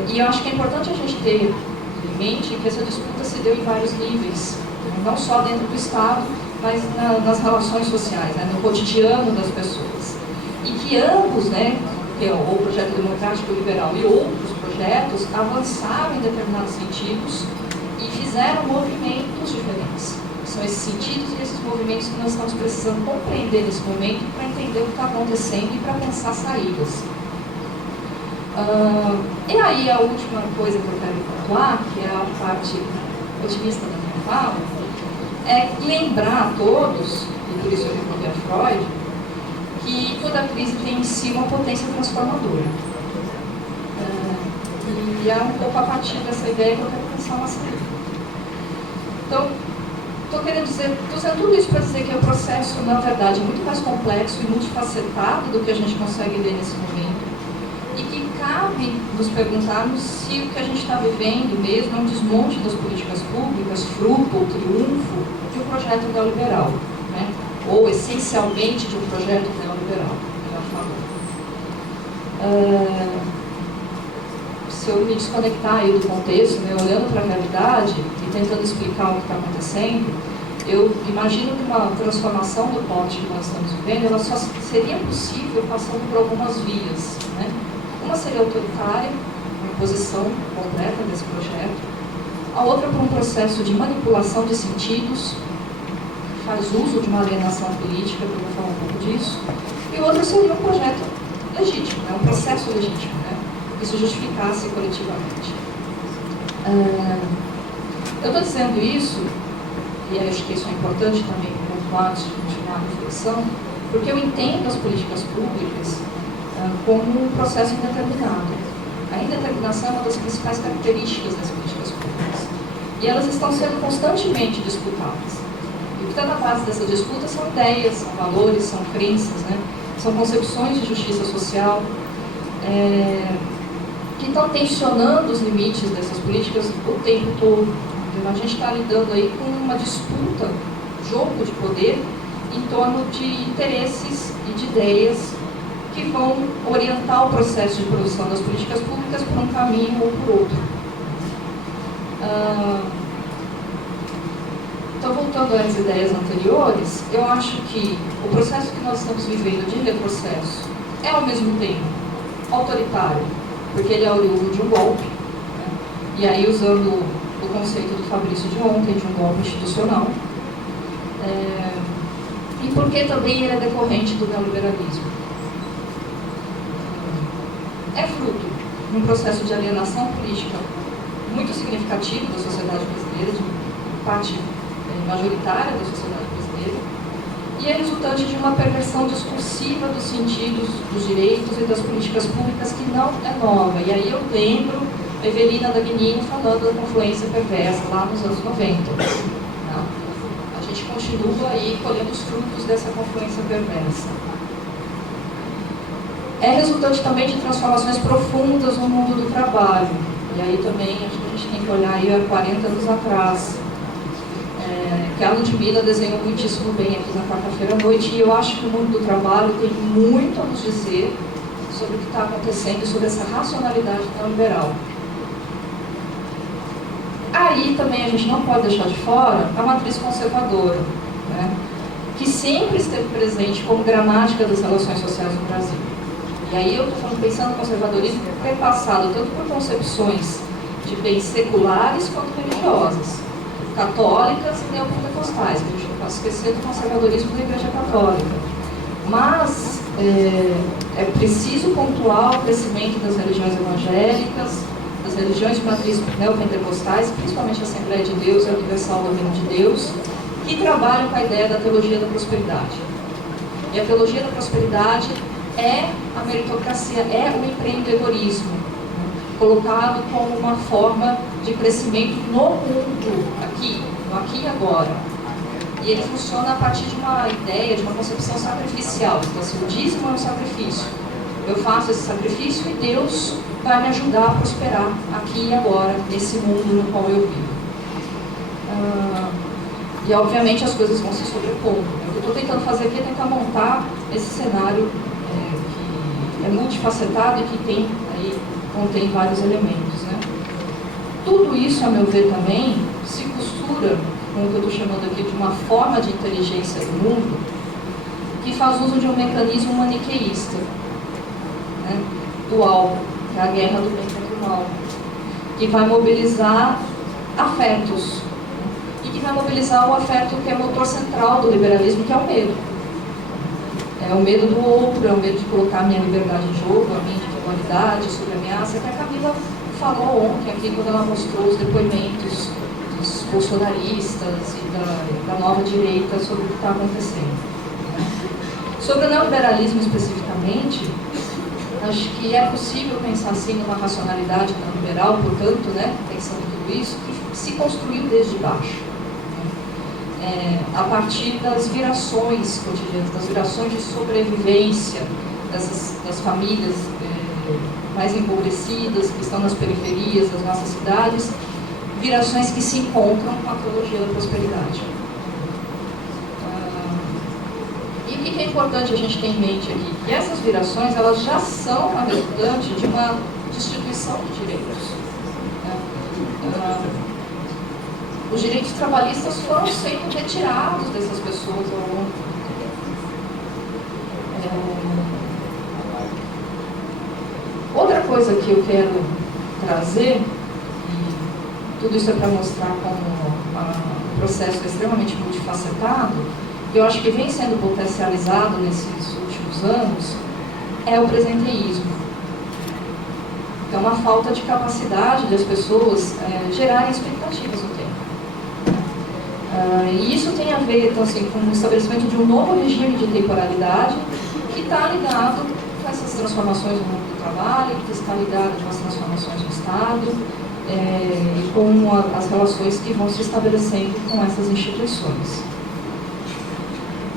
E eu acho que é importante a gente ter em mente que essa disputa se deu em vários níveis, né? Não só dentro do Estado, mas nas relações sociais, né, no cotidiano das pessoas. E que ambos, né, que é o projeto democrático liberal e outros projetos, avançaram em determinados sentidos e fizeram movimentos diferentes. São esses sentidos e esses movimentos que nós estamos precisando compreender nesse momento para entender o que está acontecendo e para pensar saídas. E aí a última coisa que eu quero pontuar, que é a parte otimista da minha fala, é lembrar a todos, e por isso eu recorri a Freud, que toda crise tem em si uma potência transformadora. E é um pouco a partir dessa ideia que eu quero pensar uma saída. Então, estou querendo dizer, tudo isso para dizer que o processo, na verdade, é muito mais complexo e multifacetado do que a gente consegue ver nesse momento. E que cabe nos perguntarmos se o que a gente está vivendo mesmo é um desmonte das políticas públicas, fruto ou triunfo de um projeto neoliberal, né? Ou essencialmente de um projeto neoliberal, melhor falando. Se eu me desconectar aí do contexto, né, olhando para a realidade e tentando explicar o que está acontecendo, eu imagino que uma transformação do porte que nós estamos vivendo, ela só seria possível passando por algumas vias, né? Uma seria autoritária, uma imposição completa desse projeto. A outra por um processo de manipulação de sentidos, que faz uso de uma alienação política, que eu vou falar um pouco disso. E o outro seria um projeto legítimo, né? Um processo legítimo, né? Que se justificasse coletivamente. Eu estou dizendo isso, e acho que isso é importante também pontuar antes de continuar a reflexão, porque eu entendo as políticas públicas como um processo indeterminado. A indeterminação é uma das principais características das políticas públicas. E elas estão sendo constantemente disputadas. E o que está na base dessa disputa são ideias, são valores, são crenças, né? São concepções de justiça social, que estão tensionando os limites dessas políticas o tempo todo. Então, a gente está lidando aí com uma disputa, jogo de poder, em torno de interesses e de ideias que vão orientar o processo de produção das políticas públicas por um caminho ou por outro. Então, voltando às ideias anteriores, eu acho que o processo que nós estamos vivendo de retrocesso é, ao mesmo tempo, autoritário, porque ele é oriundo de um golpe, né? E aí, usando o conceito do Fabrício de ontem, de um golpe institucional, e porque também ele é decorrente do neoliberalismo. É fruto de um processo de alienação política muito significativo da sociedade brasileira, de parte majoritária da sociedade brasileira, e é resultante de uma perversão discursiva dos sentidos, dos direitos e das políticas públicas que não é nova. E aí eu lembro Evelina Dagnini falando da confluência perversa lá nos anos 90. Tá? A gente continua aí colhendo os frutos dessa confluência perversa. É resultante também de transformações profundas no mundo do trabalho. E aí também acho que a gente tem que olhar aí há 40 anos atrás. Que a Ludmilla desenhou muitíssimo bem aqui na quarta-feira à noite, e eu acho que o mundo do trabalho tem muito a nos dizer sobre o que está acontecendo e sobre essa racionalidade neoliberal. Aí também a gente não pode deixar de fora a matriz conservadora, né, que sempre esteve presente como gramática das relações sociais no Brasil. E aí eu estou pensando no conservadorismo perpassado tanto por concepções de bens seculares quanto religiosas, católicas e neopentecostais, que a gente não pode esquecer do conservadorismo da Igreja Católica. Mas é preciso pontuar o crescimento das religiões evangélicas, das religiões de matriz neopentecostais, principalmente a Assembleia de Deus e a Universal do Reino de Deus, que trabalham com a ideia da teologia da prosperidade. E a teologia da prosperidade é a meritocracia, é o empreendedorismo, colocado como uma forma de crescimento no mundo, no aqui e agora. E ele funciona a partir de uma ideia, de uma concepção sacrificial. Então, assim, o dízimo é um sacrifício. Eu faço esse sacrifício e Deus vai me ajudar a prosperar aqui e agora, nesse mundo no qual eu vivo. E, obviamente, as coisas vão se sobrepondo. O que eu estou tentando fazer aqui é tentar montar esse cenário que é multifacetado e que contém vários elementos, né? Tudo isso, a meu ver, também se costura com o que eu estou chamando aqui de uma forma de inteligência do mundo que faz uso de um mecanismo maniqueísta, né? Dual, que é a guerra do bem contra o mal, que vai mobilizar afetos, e que vai mobilizar o afeto que é motor central do liberalismo, que é o medo. É o medo do outro, é o medo de colocar a minha liberdade em jogo, a minha individualidade, sobre ameaça, que a Camila falou ontem aqui quando ela mostrou os depoimentos dos bolsonaristas e da nova direita sobre o que está acontecendo. Sobre o neoliberalismo especificamente, acho que é possível pensar assim numa racionalidade neoliberal, portanto, né, pensando tudo isso, que se construiu desde baixo. A partir das virações cotidianas, das virações de sobrevivência das famílias mais empobrecidas, que estão nas periferias das nossas cidades, virações que se encontram com a teologia da prosperidade. E o que é importante a gente ter em mente aqui? Que essas virações, elas já são a resultante de uma distribuição de direitos. Os direitos trabalhistas foram sendo retirados dessas pessoas ao longo do tempo. Outra coisa que eu quero trazer, e tudo isso é para mostrar como o processo é extremamente multifacetado, que eu acho que vem sendo potencializado nesses últimos anos, é o presenteísmo. Então, uma falta de capacidade das pessoas gerarem expectativas no tempo. E isso tem a ver, então, assim, com o estabelecimento de um novo regime de temporalidade que está ligado com essas transformações no mundo do trabalho, que está ligado com as transformações no Estado e com as relações que vão se estabelecendo com essas instituições.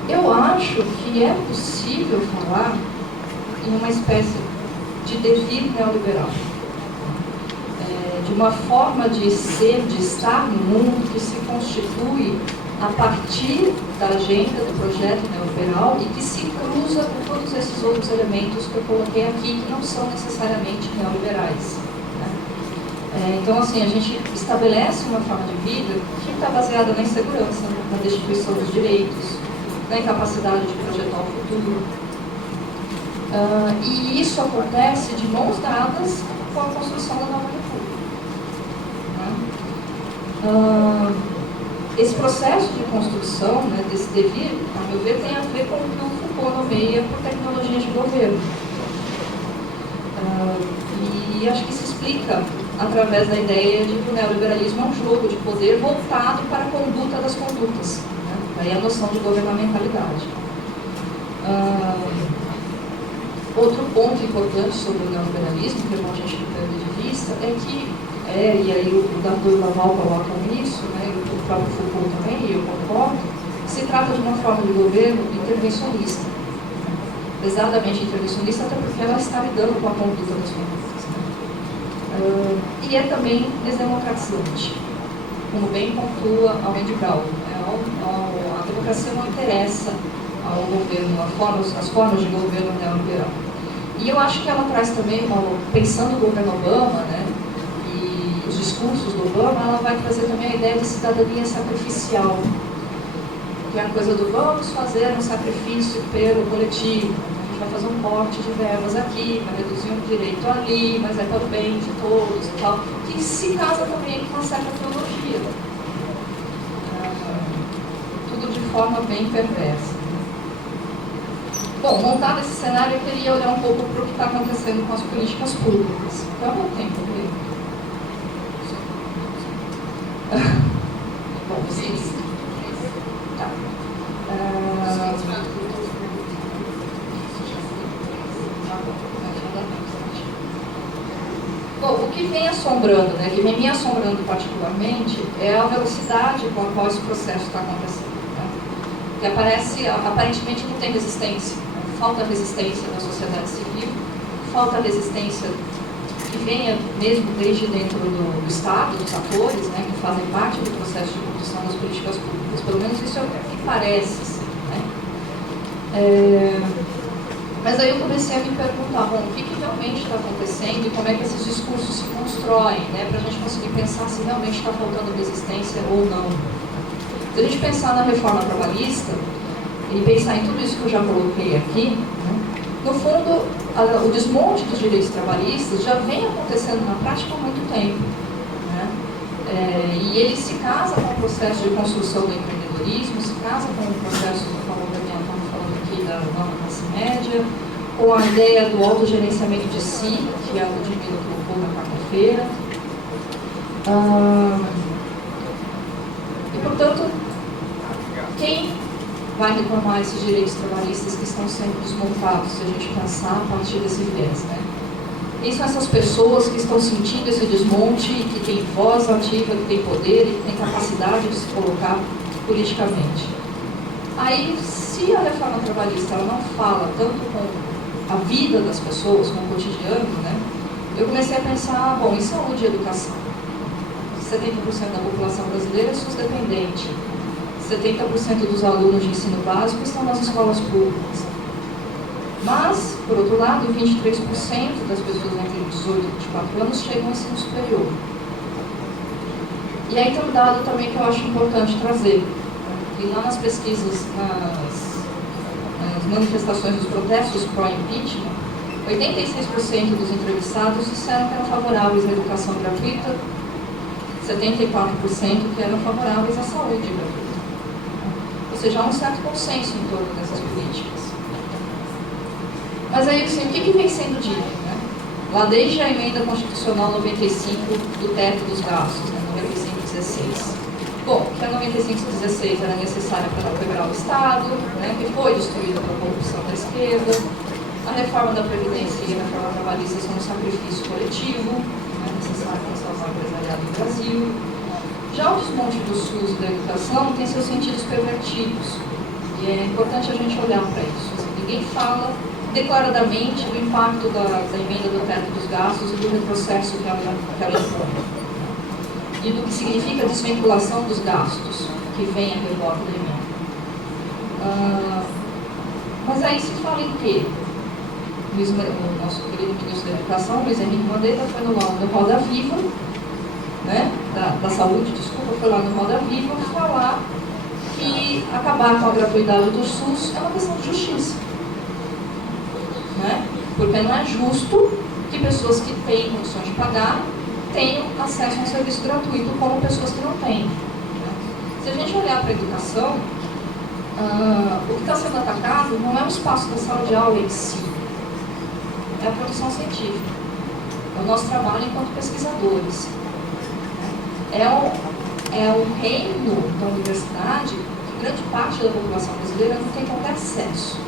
Eu acho que é possível falar em uma espécie de devir neoliberal, de uma forma de ser, de estar no mundo que se constitui a partir da agenda do projeto neoliberal e que se cruza com todos esses outros elementos que eu coloquei aqui, que não são necessariamente neoliberais. Então, assim, a gente estabelece uma forma de vida que está baseada na insegurança, na destituição dos direitos, na incapacidade de projetar o futuro. E isso acontece de mãos dadas com a construção da nova república. Esse processo de construção, né, desse devir, a meu ver, tem a ver com o que o Foucault nomeia por tecnologias de governo. E acho que se explica através da ideia de que o neoliberalismo é um jogo de poder voltado para a conduta das condutas, né? Daí a noção de governamentalidade. Outro ponto importante sobre o neoliberalismo, que é bom a gente perder de vista, é que, e aí o Dr. Laval coloca nisso, né, e o próprio Foucault também, e eu concordo, se trata de uma forma de governo intervencionista. Pesadamente intervencionista, até porque ela está lidando com a conduta das condutas. E é também desdemocratizante, como bem pontua Almeida Brown. A democracia não interessa ao governo, as formas de governo neoliberal. E eu acho que ela traz também, pensando no governo Obama, né, e os discursos do Obama, ela vai trazer também a ideia de cidadania sacrificial, que é a coisa do vamos fazer um sacrifício pelo coletivo. Vai fazer um corte de verbas aqui, vai reduzir um direito ali, mas é para o bem de todos e tal, que se casa também com uma certa teologia. Tudo de forma bem perversa. Bom, montado esse cenário, eu queria olhar um pouco para o que está acontecendo com as políticas públicas. Então, eu tenho Bom, vocês... Tá. Bom, o que vem assombrando, né, que vem me assombrando particularmente, é a velocidade com a qual esse processo está acontecendo. Né? Que aparentemente não tem resistência, né? Falta resistência da sociedade civil, falta resistência que venha mesmo desde dentro do Estado, dos atores, né, que fazem parte do processo de construção das políticas públicas. Pelo menos isso é o que parece ser. Né? Mas aí eu comecei a me perguntar, bom, o que realmente está acontecendo e como é que esses discursos se constroem, né, para a gente conseguir pensar se realmente está faltando resistência ou não. Se a gente pensar na reforma trabalhista e pensar em tudo isso que eu já coloquei aqui, né, no fundo, o desmonte dos direitos trabalhistas já vem acontecendo na prática há muito tempo. Né? E ele se casa com o processo de construção do empreendedorismo, se casa com o processo, como Daniel estava falando aqui, da nova classe média, com a ideia do autogerenciamento de si, que a Ludmilla colocou na quarta-feira. E, portanto, quem vai reclamar esses direitos trabalhistas que estão sendo desmontados, se a gente pensar a partir desse viés, né? Quem são essas pessoas que estão sentindo esse desmonte, que tem voz ativa, que tem poder e que tem capacidade de se colocar politicamente? Aí, se a reforma trabalhista ela não fala tanto com a vida das pessoas, com o cotidiano, né? Eu comecei a pensar, bom, em saúde e educação. 70% da população brasileira é SUS-dependente. 70% dos alunos de ensino básico estão nas escolas públicas. Mas, por outro lado, 23% das pessoas entre 18 e 24 anos chegam ao ensino superior. E aí tem um dado também que eu acho importante trazer. E lá nas pesquisas, nas manifestações dos protestos pró-impeachment, 86% dos entrevistados disseram que eram favoráveis à educação gratuita, 74% que eram favoráveis à saúde gratuita. Ou seja, há um certo consenso em torno dessas políticas. Mas aí, assim, o que vem sendo dito? Né? Lá desde a emenda constitucional 95 do teto dos gastos, né? 95/16. Bom, que a 95/16 era necessária para não quebrar o Estado, né? Que foi destruída pela corrupção da esquerda. A reforma da Previdência e a reforma trabalhista são um sacrifício coletivo, né? Necessário para salvar o empresariado do Brasil. Já o desmonte do SUS e da educação tem seus sentidos pervertidos. E é importante a gente olhar para isso. Assim, ninguém fala declaradamente do impacto da emenda do teto dos gastos e do retrocesso que ela impõe. E do que significa a desvinculação dos gastos que vem a rebote da emenda. Mas aí se fala em quê? O nosso querido ministro da Educação, Luiz Henrique Mandetta, foi no Roda Viva né, da Saúde, desculpa, foi lá no Roda Viva falar que acabar com a gratuidade do SUS é uma questão de justiça. Né? Porque não é justo que pessoas que têm condições de pagar tenham acesso a um serviço gratuito como pessoas que não têm. Se a gente olhar para a educação, o que está sendo atacado não é o espaço da sala de aula em si, é a produção científica, é o nosso trabalho enquanto pesquisadores. É o reino da universidade que grande parte da população brasileira não tem qualquer acesso.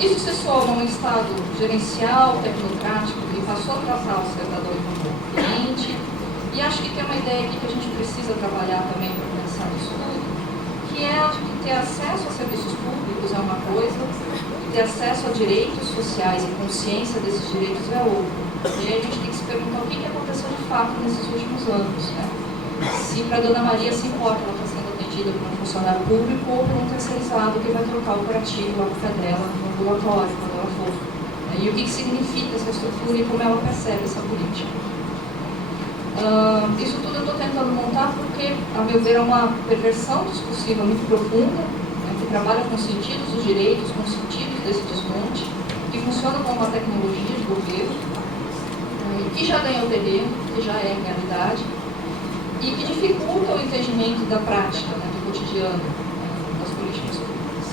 Isso se soma a um estado gerencial, tecnocrático, que passou a tratar o cidadão como cliente. E acho que tem uma ideia aqui que a gente precisa trabalhar também para pensar nisso tudo, que é a de que ter acesso a serviços públicos é uma coisa, ter acesso a direitos sociais e consciência desses direitos é outra. E aí a gente tem que se perguntar o que aconteceu de fato nesses últimos anos. Né? Se para a Dona Maria se importa, ela está sendo atendida por um funcionário público ou por um terceirizado que vai trocar o curativo lá para dela no ambulatório, quando ela for. E o que significa essa estrutura e como ela percebe essa política. Isso tudo eu estou tentando montar porque, a meu ver, é uma perversão discursiva muito profunda, né, que trabalha com sentidos dos direitos, com sentidos desse desmonte, que funciona como uma tecnologia de governo, que já ganhou terreno, que já é realidade, e que dificulta o entendimento da prática, né, do cotidiano, das políticas públicas.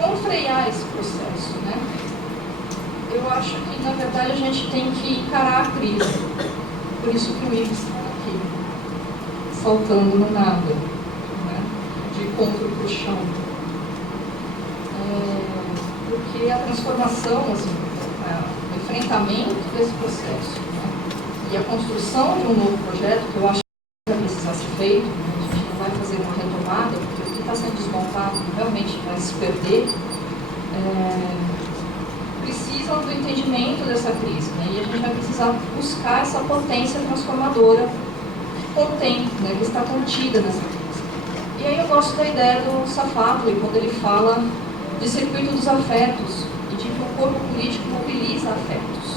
Como frear esse processo? Né? Eu acho que, na verdade, a gente tem que encarar a crise. Por isso que o Ives está aqui, saltando no nada, né? De encontro para o chão. Porque a transformação, assim, o enfrentamento desse processo, né? E a construção de um novo projeto, que eu acho que vai precisar ser feito, né? A gente não vai fazer uma retomada, porque o que está sendo desmontado realmente vai se perder. Precisam do entendimento dessa crise, né? E a gente vai precisar buscar essa potência transformadora que contém, né? Que está contida nessa crise. E aí eu gosto da ideia do Safatli, quando ele fala de circuito dos afetos e de que o corpo político mobiliza afetos.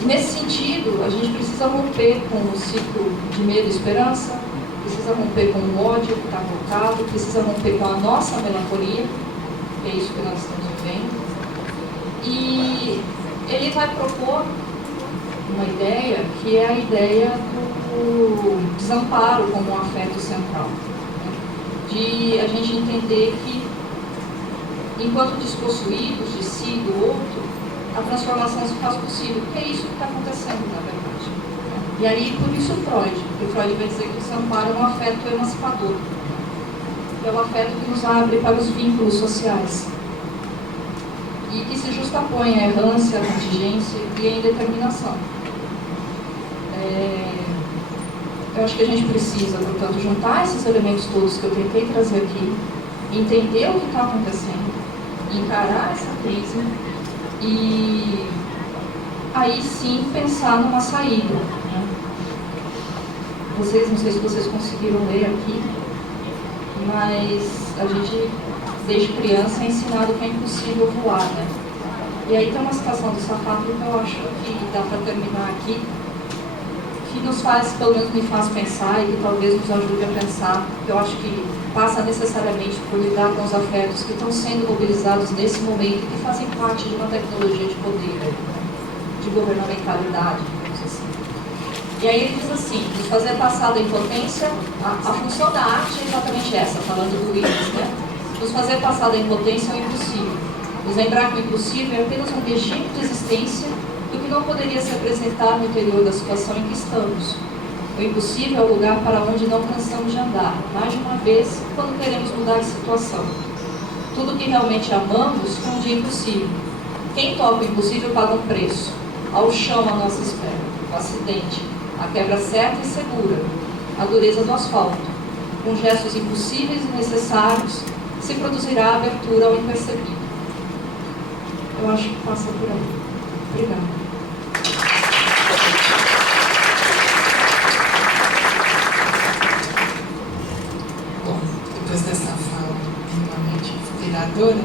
E nesse sentido, a gente precisa romper com o ciclo de medo e esperança, precisa romper com o ódio que está colocado, precisa romper com a nossa melancolia, que é isso que nós estamos vivendo. E ele vai propor uma ideia que é a ideia do desamparo como um afeto central. Né? De a gente entender que, enquanto despossuídos de si e do outro, a transformação se faz possível. Porque é isso que está acontecendo, na verdade. Né? E aí, por isso Freud. Porque Freud vai dizer que o desamparo é um afeto emancipador. É um afeto que nos abre para os vínculos sociais. E que se justapõe à errância, à contingência e à indeterminação. Eu acho que a gente precisa, portanto, juntar esses elementos todos que eu tentei trazer aqui, entender o que está acontecendo, encarar essa crise e aí sim pensar numa saída. Né? Não sei se vocês conseguiram ler aqui, mas a gente, desde criança, é ensinado que é impossível voar, né? E aí tem uma citação do Safatli que eu acho que dá para terminar aqui, que nos faz, pelo menos me faz pensar e que talvez nos ajude a pensar, que eu acho que passa necessariamente por lidar com os afetos que estão sendo mobilizados nesse momento e que fazem parte de uma tecnologia de poder, né? De governamentalidade, digamos assim. E aí ele diz assim, nos fazer passar da impotência, a função da arte é exatamente essa, falando do Ives, né? Nos fazer passar da impotência ao impossível. Nos lembrar que o impossível é apenas um regime de existência do que não poderia se apresentar no interior da situação em que estamos. O impossível é o lugar para onde não cansamos de andar, mais de uma vez, quando queremos mudar de situação. Tudo que realmente amamos é um dia impossível. Quem toca o impossível paga um preço. Ao chão à nossa espera, o acidente, a quebra certa e segura, a dureza do asfalto. Com gestos impossíveis e necessários, se produzirá a abertura ao impercebido. Eu acho que passa por aí. Obrigada. Bom, depois dessa fala minimamente inspiradora,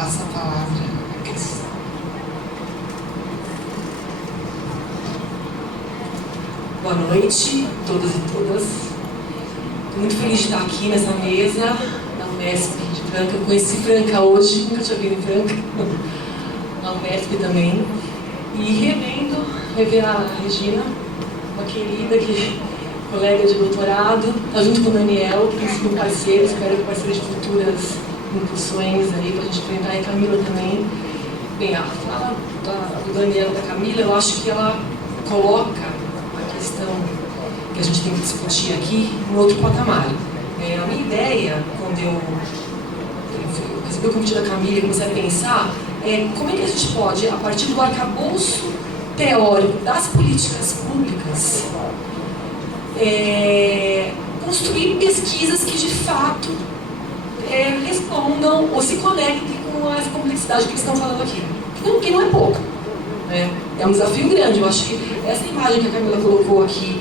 passo a palavra a Cris. Boa noite a todas e todas. Estou muito feliz de estar aqui nessa mesa da Unesp de Franca. Eu conheci Franca hoje, nunca tinha vindo em Franca, na Unesp também. E rever a Regina, uma querida colega de doutorado, está junto com o Daniel, que tem sido parceiro, espero que parceiro de futuras incursões aí para a gente enfrentar, e a Camila também. Bem, a fala do Daniel e da Camila, eu acho que ela coloca a questão que a gente tem que discutir aqui em outro patamar. A minha ideia, quando eu recebi o convite da Camila e comecei a pensar, como é que a gente pode, a partir do arcabouço teórico das políticas públicas, construir pesquisas que de fato respondam ou se conectem com essa complexidade que eles estão falando aqui. Que não é pouco. É um desafio grande. Eu acho que essa imagem que a Camila colocou aqui,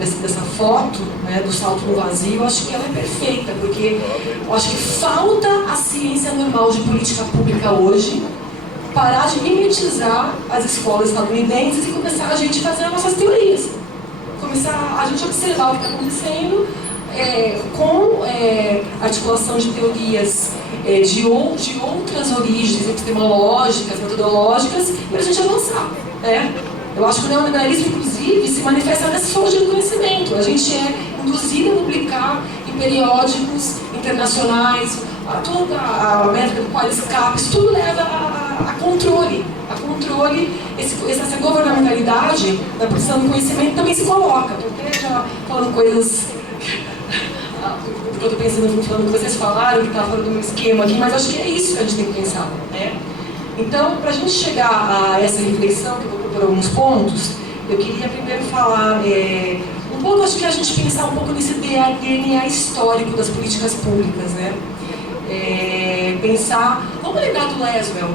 dessa foto, do salto no vazio, eu acho que ela é perfeita, porque eu acho que falta a ciência normal de política pública hoje parar de mimetizar as escolas estadunidenses e começar a gente fazer as nossas teorias. Começar a gente observar o que está acontecendo com articulação de teorias de outras origens epistemológicas, metodológicas, para a gente avançar. Eu acho que o neoliberalismo, inclusive, se manifesta nessa sociologia do conhecimento. A gente é induzida a publicar em periódicos internacionais, toda a métrica do Qualiscap, isso tudo leva a controle. Essa governamentalidade da produção do conhecimento também se coloca. Estou até já falando coisas que eu estou pensando, falando que vocês falaram, que estava falando do meu esquema aqui, mas acho que é isso que a gente tem que pensar. Então, para a gente chegar a essa reflexão, que eu vou propor alguns pontos, eu queria primeiro falar um pouco, acho que a gente pensar um pouco nesse DNA histórico das políticas públicas, pensar, vamos lembrar do Laswell,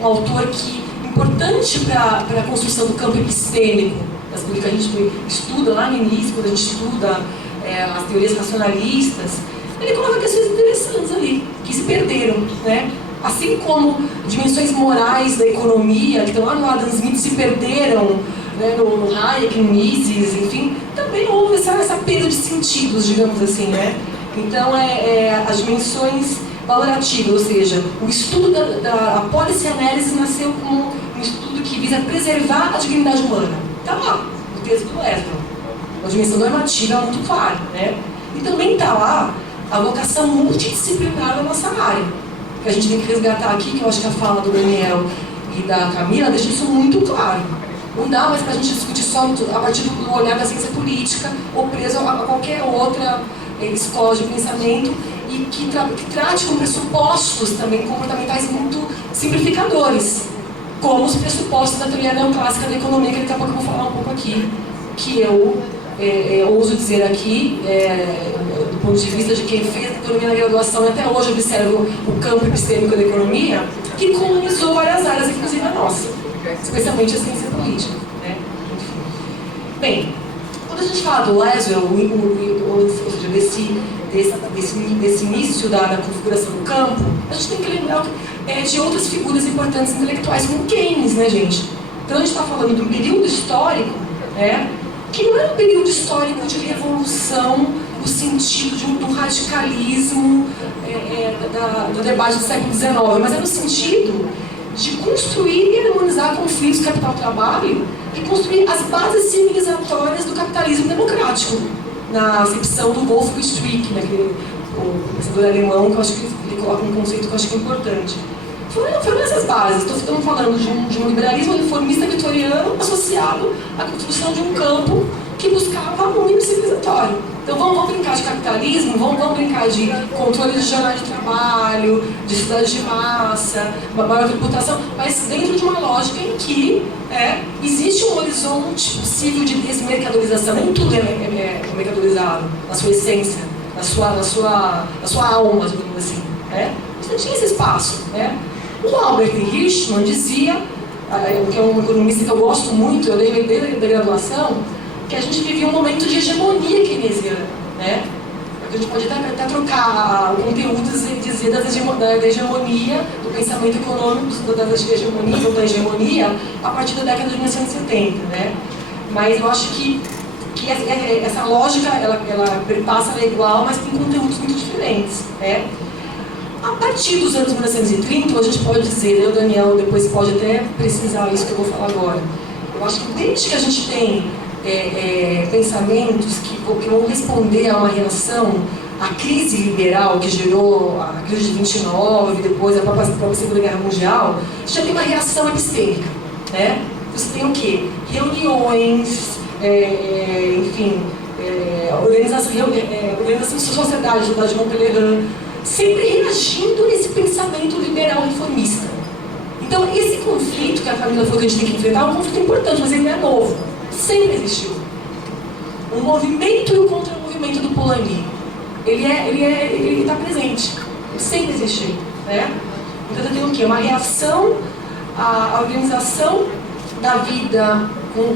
um autor importante para a construção do campo epistêmico das políticas. A gente estuda lá no início, quando a gente estuda as teorias racionalistas, ele coloca questões interessantes ali, que se perderam, Assim como dimensões morais da economia, que estão lá no Adam Smith, se perderam, no Hayek, no Mises, enfim, também houve essa perda de sentidos, digamos assim, Então, as dimensões valorativas, ou seja, o estudo da policy-análise nasceu como um estudo que visa preservar a dignidade humana. Está lá, no texto do Laswell. A dimensão normativa é muito clara, E também está lá a vocação multidisciplinar da nossa área, que a gente tem que resgatar aqui, que eu acho que a fala do Daniel e da Camila deixa isso muito claro. Não dá mais para a gente discutir só a partir do olhar da ciência política ou preso a qualquer outra escola de pensamento e que trate com pressupostos também comportamentais muito simplificadores, como os pressupostos da teoria neoclássica da economia, que daqui a pouco eu vou falar um pouco aqui, que eu ouso dizer aqui, do ponto de vista de quem fez economia na graduação e até hoje observa o campo epistêmico da economia, que colonizou várias áreas, inclusive a nossa, especialmente a ciência política. Bem, quando a gente fala do Laswell, ou seja, desse início da configuração do campo, a gente tem que lembrar de outras figuras importantes intelectuais, como Keynes, gente? Então a gente está falando de um período histórico, que não é um período histórico de revolução no sentido do radicalismo do debate do século XIX, mas é no sentido de construir e harmonizar conflitos capital-trabalho e construir as bases civilizatórias do capitalismo democrático, na acepção do Wolfgang Streeck, o pensador alemão, que eu acho que ele coloca um conceito que eu acho que é importante. Foram essas bases. Estamos falando de um liberalismo reformista vitoriano associado à construção de um campo que buscava um índice civilizatório. Então vamos brincar de capitalismo, vamos brincar de controle de jornais de trabalho, de cidade de massa, maior tributação, mas dentro de uma lógica em que existe um horizonte possível de desmercadorização. Nem tudo é mercadorizado, na sua essência, na sua alma, digamos assim. Você tinha esse espaço. O Albert Hirschman dizia, que é um economista que eu gosto muito, eu leio desde a graduação, que a gente vivia um momento de hegemonia keynesiana. A gente pode até trocar o conteúdo e dizer da hegemonia, do pensamento econômico, das hegemonias ou da hegemonia, a partir da década de 1970, né? Mas eu acho que essa lógica, ela passa, ela é igual, mas tem conteúdos muito diferentes, né? A partir dos anos 1930, a gente pode dizer, o Daniel depois pode até precisar isso que eu vou falar agora. Eu acho que desde que a gente tem pensamentos que vão responder a uma reação à crise liberal que gerou a crise de 29, depois a própria Segunda Guerra Mundial, você já tem uma reação epistêmica, né? Você tem o quê? Reuniões, enfim, organização de sociedade da Montpellier, sempre reagindo a esse pensamento liberal reformista. Então, esse conflito que a Camila falou que a gente tem que enfrentar é um conflito importante, mas ele não é novo. Sempre existiu. O movimento e o contra-movimento do Polanyi, ele está presente. Ele sempre existiu, né? Então, eu tenho o quê? Uma reação à organização da vida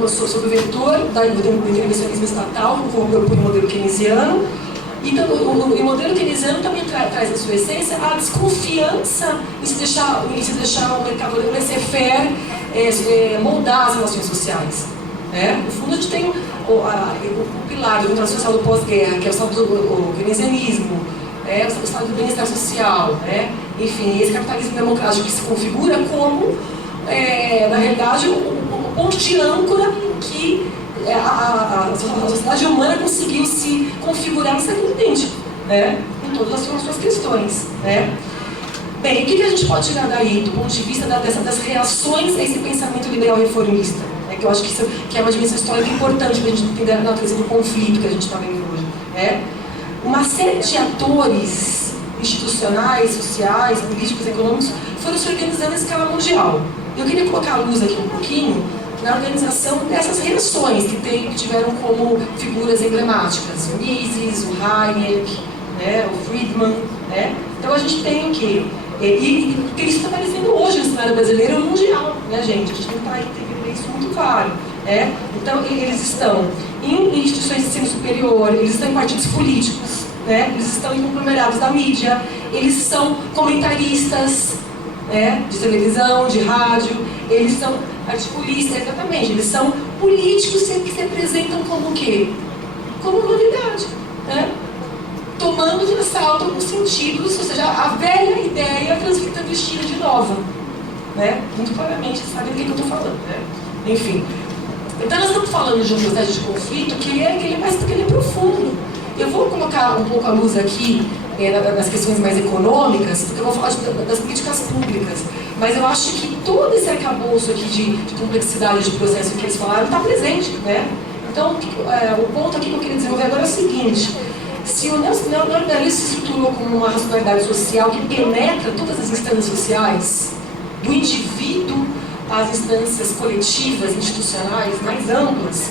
sob o vetor do intervencionismo estatal, como propõe o modelo keynesiano. Então, o modelo keynesiano também traz na sua essência a desconfiança em se deixar o mercado laissez-faire moldar as relações sociais. Né? No fundo, a gente tem o pilar do contrato social do pós-guerra, que é o estado do keynesianismo, o estado do bem-estar social, né? Enfim, esse capitalismo democrático que se configura como, na realidade, o ponto de âncora em que a sociedade humana conseguiu se configurar no século XX, né? Em todas as suas questões, né? Bem, o que a gente pode tirar daí, do ponto de vista das reações a esse pensamento liberal reformista? Né? Que eu acho que isso que é uma dimensão histórica importante para a gente entender a natureza do conflito que a gente está vendo hoje. Né? Uma série de atores institucionais, sociais, políticos, econômicos foram se organizando em escala mundial. Eu queria colocar a luz aqui um pouquinho na organização dessas reações que tiveram como figuras emblemáticas, o Mises, o Hayek, né, o Friedman, né? Então a gente tem o quê? E porque isso está aparecendo hoje no cenário brasileiro e mundial, né, gente? A gente tem que entender isso muito claro, né? Então eles estão em instituições de ensino superior, eles estão em partidos políticos, né? Eles estão em conglomerados da mídia, eles são comentaristas, né, de televisão, de rádio, eles são articulistas, exatamente, eles são políticos que se apresentam como o quê? Como novidade, né? Tomando de assalto alguns sentidos, ou seja, a velha ideia vestida de nova, né? Muito claramente, sabe do que eu estou falando, né? Enfim, então nós estamos falando de um processo de conflito que ele é profundo. Eu vou colocar um pouco a luz aqui nas questões mais econômicas, porque eu vou falar das políticas públicas, mas eu acho que todo esse arcabouço aqui de complexidade de processo que eles falaram está presente, né? Então, o ponto aqui que eu queria desenvolver agora é o seguinte: se o neoliberalismo se estruturou como uma racionalidade social que penetra todas as instâncias sociais, do indivíduo às instâncias coletivas, institucionais mais amplas,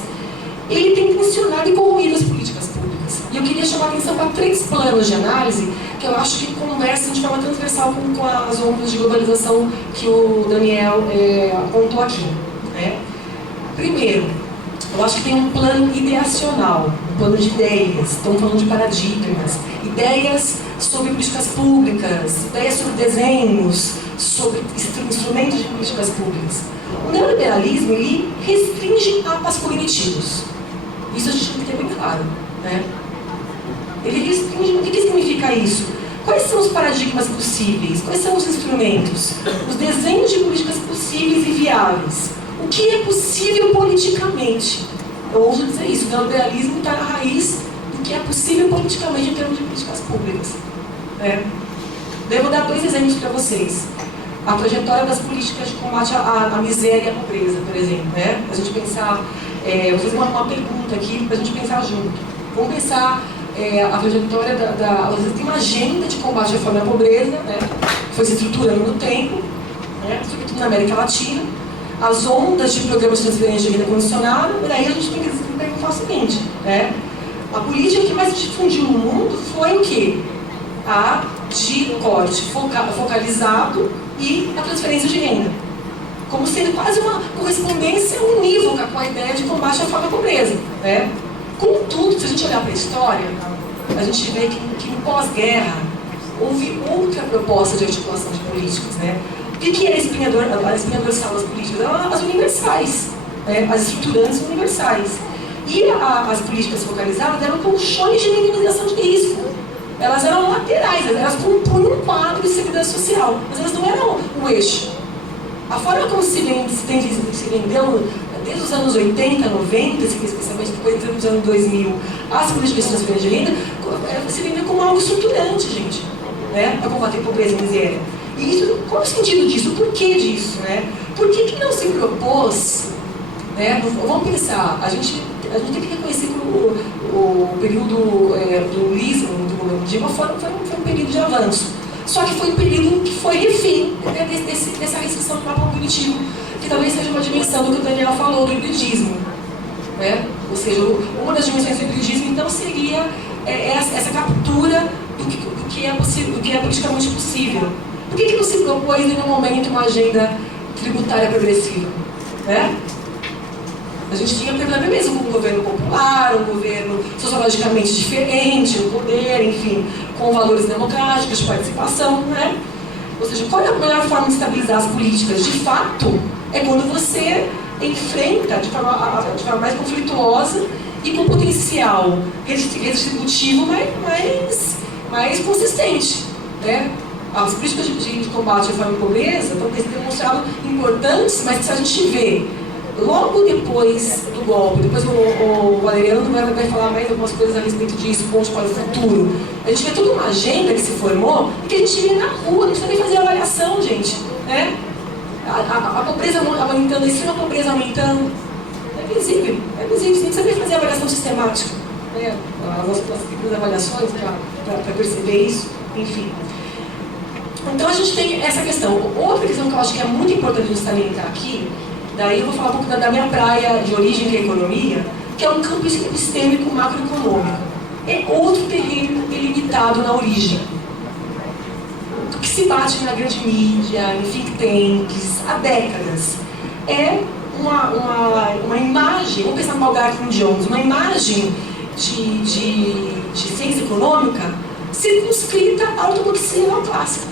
ele tem tensionado e corroído as políticas públicas. E eu queria chamar a atenção para 3 planos de análise que eu acho que conversam de forma transversal com as ondas de globalização que o Daniel apontou aqui, né? Primeiro, eu acho que tem um plano ideacional, um plano de ideias, estamos falando de paradigmas, ideias sobre políticas públicas, ideias sobre desenhos, sobre instrumentos de políticas públicas. O neoliberalismo, ele restringe mapas cognitivos. Isso a gente tem que ter bem claro, né? Ele restringe, o que significa isso? Quais são os paradigmas possíveis? Quais são os instrumentos? Os desenhos de políticas possíveis e viáveis. O que é possível politicamente? Eu ouso dizer isso, o neoliberalismo está na raiz do que é possível politicamente em termos de políticas públicas. Né? Devo dar 2 exemplos para vocês. A trajetória das políticas de combate à miséria e à pobreza, por exemplo. Né? A gente pensar, vou fazer uma pergunta aqui para a gente pensar junto. Vamos pensar a trajetória tem uma agenda de combate à fome e à pobreza, né? Foi se estruturando no tempo, né? Sobretudo na América Latina. As ondas de programas de transferência de renda condicionada, e daí a gente tem que perguntar o seguinte, né? A política que mais se difundiu no mundo foi o quê? A de corte focalizado e a transferência de renda. Como sendo quase uma correspondência unívoca com a ideia de combate à fome e à pobreza, né? Contudo, se a gente olhar para a história, a gente vê que no pós-guerra houve outra proposta de articulação de políticas, né? O que era a espinha dorsal das políticas? Eram as universais, né? As estruturantes universais. E as políticas focalizadas eram colchões de minimização de risco. Elas eram laterais, elas compunham um quadro de segurança social, mas elas não eram o eixo. A forma como se vendeu desde os anos 80, 90, especialmente depois dos anos 2000, as políticas de transferência de renda, se vendeu como algo estruturante, gente, né, para combater pobreza e miséria. E isso, qual é o sentido disso? O porquê disso? Né? Por que não se propôs, né, vamos pensar, a gente tem que reconhecer que o período do lulismo, do governo Dilma, foi um período de avanço. Só que foi um período que foi refém, né, dessa restrição do mapa cognitivo, que talvez seja uma dimensão do que o Daniel falou, do hibridismo. Né? Ou seja, uma das dimensões do hibridismo, então, seria essa captura do que é politicamente possível. Por que não se propôs, em nenhum momento, uma agenda tributária progressiva? Né? A gente tinha problema mesmo com um governo popular, um governo sociologicamente diferente, o poder, enfim, com valores democráticos, de participação, né? Ou seja, qual é a melhor forma de estabilizar as políticas? De fato, é quando você enfrenta de forma mais conflituosa e com potencial redistributivo mais consistente, né? As políticas de combate à fome e pobreza estão demonstrado importantes, mas que se a gente vê logo depois do golpe, depois o Valeriano vai falar mais algumas coisas a respeito disso, pontos para o futuro. A gente vê toda uma agenda que se formou e que a gente vê na rua, a gente também fazia avaliação, gente. Né? A pobreza aumentando, a extrema pobreza aumentando. É visível, você tem que saber fazer avaliação sistemática. Né? As pequenas avaliações para perceber isso, enfim. Então a gente tem essa questão. Outra questão que eu acho que é muito importante a gente salientar aqui, daí eu vou falar um pouco da minha praia de origem, que é a economia, que é um campo epistêmico macroeconômico. É outro terreno delimitado na origem. O que se bate na grande mídia, em think tanks, há décadas. É uma imagem, vamos pensar no Malgarkin Jones, uma imagem de ciência econômica circunscrita à ortodoxia neoclássica.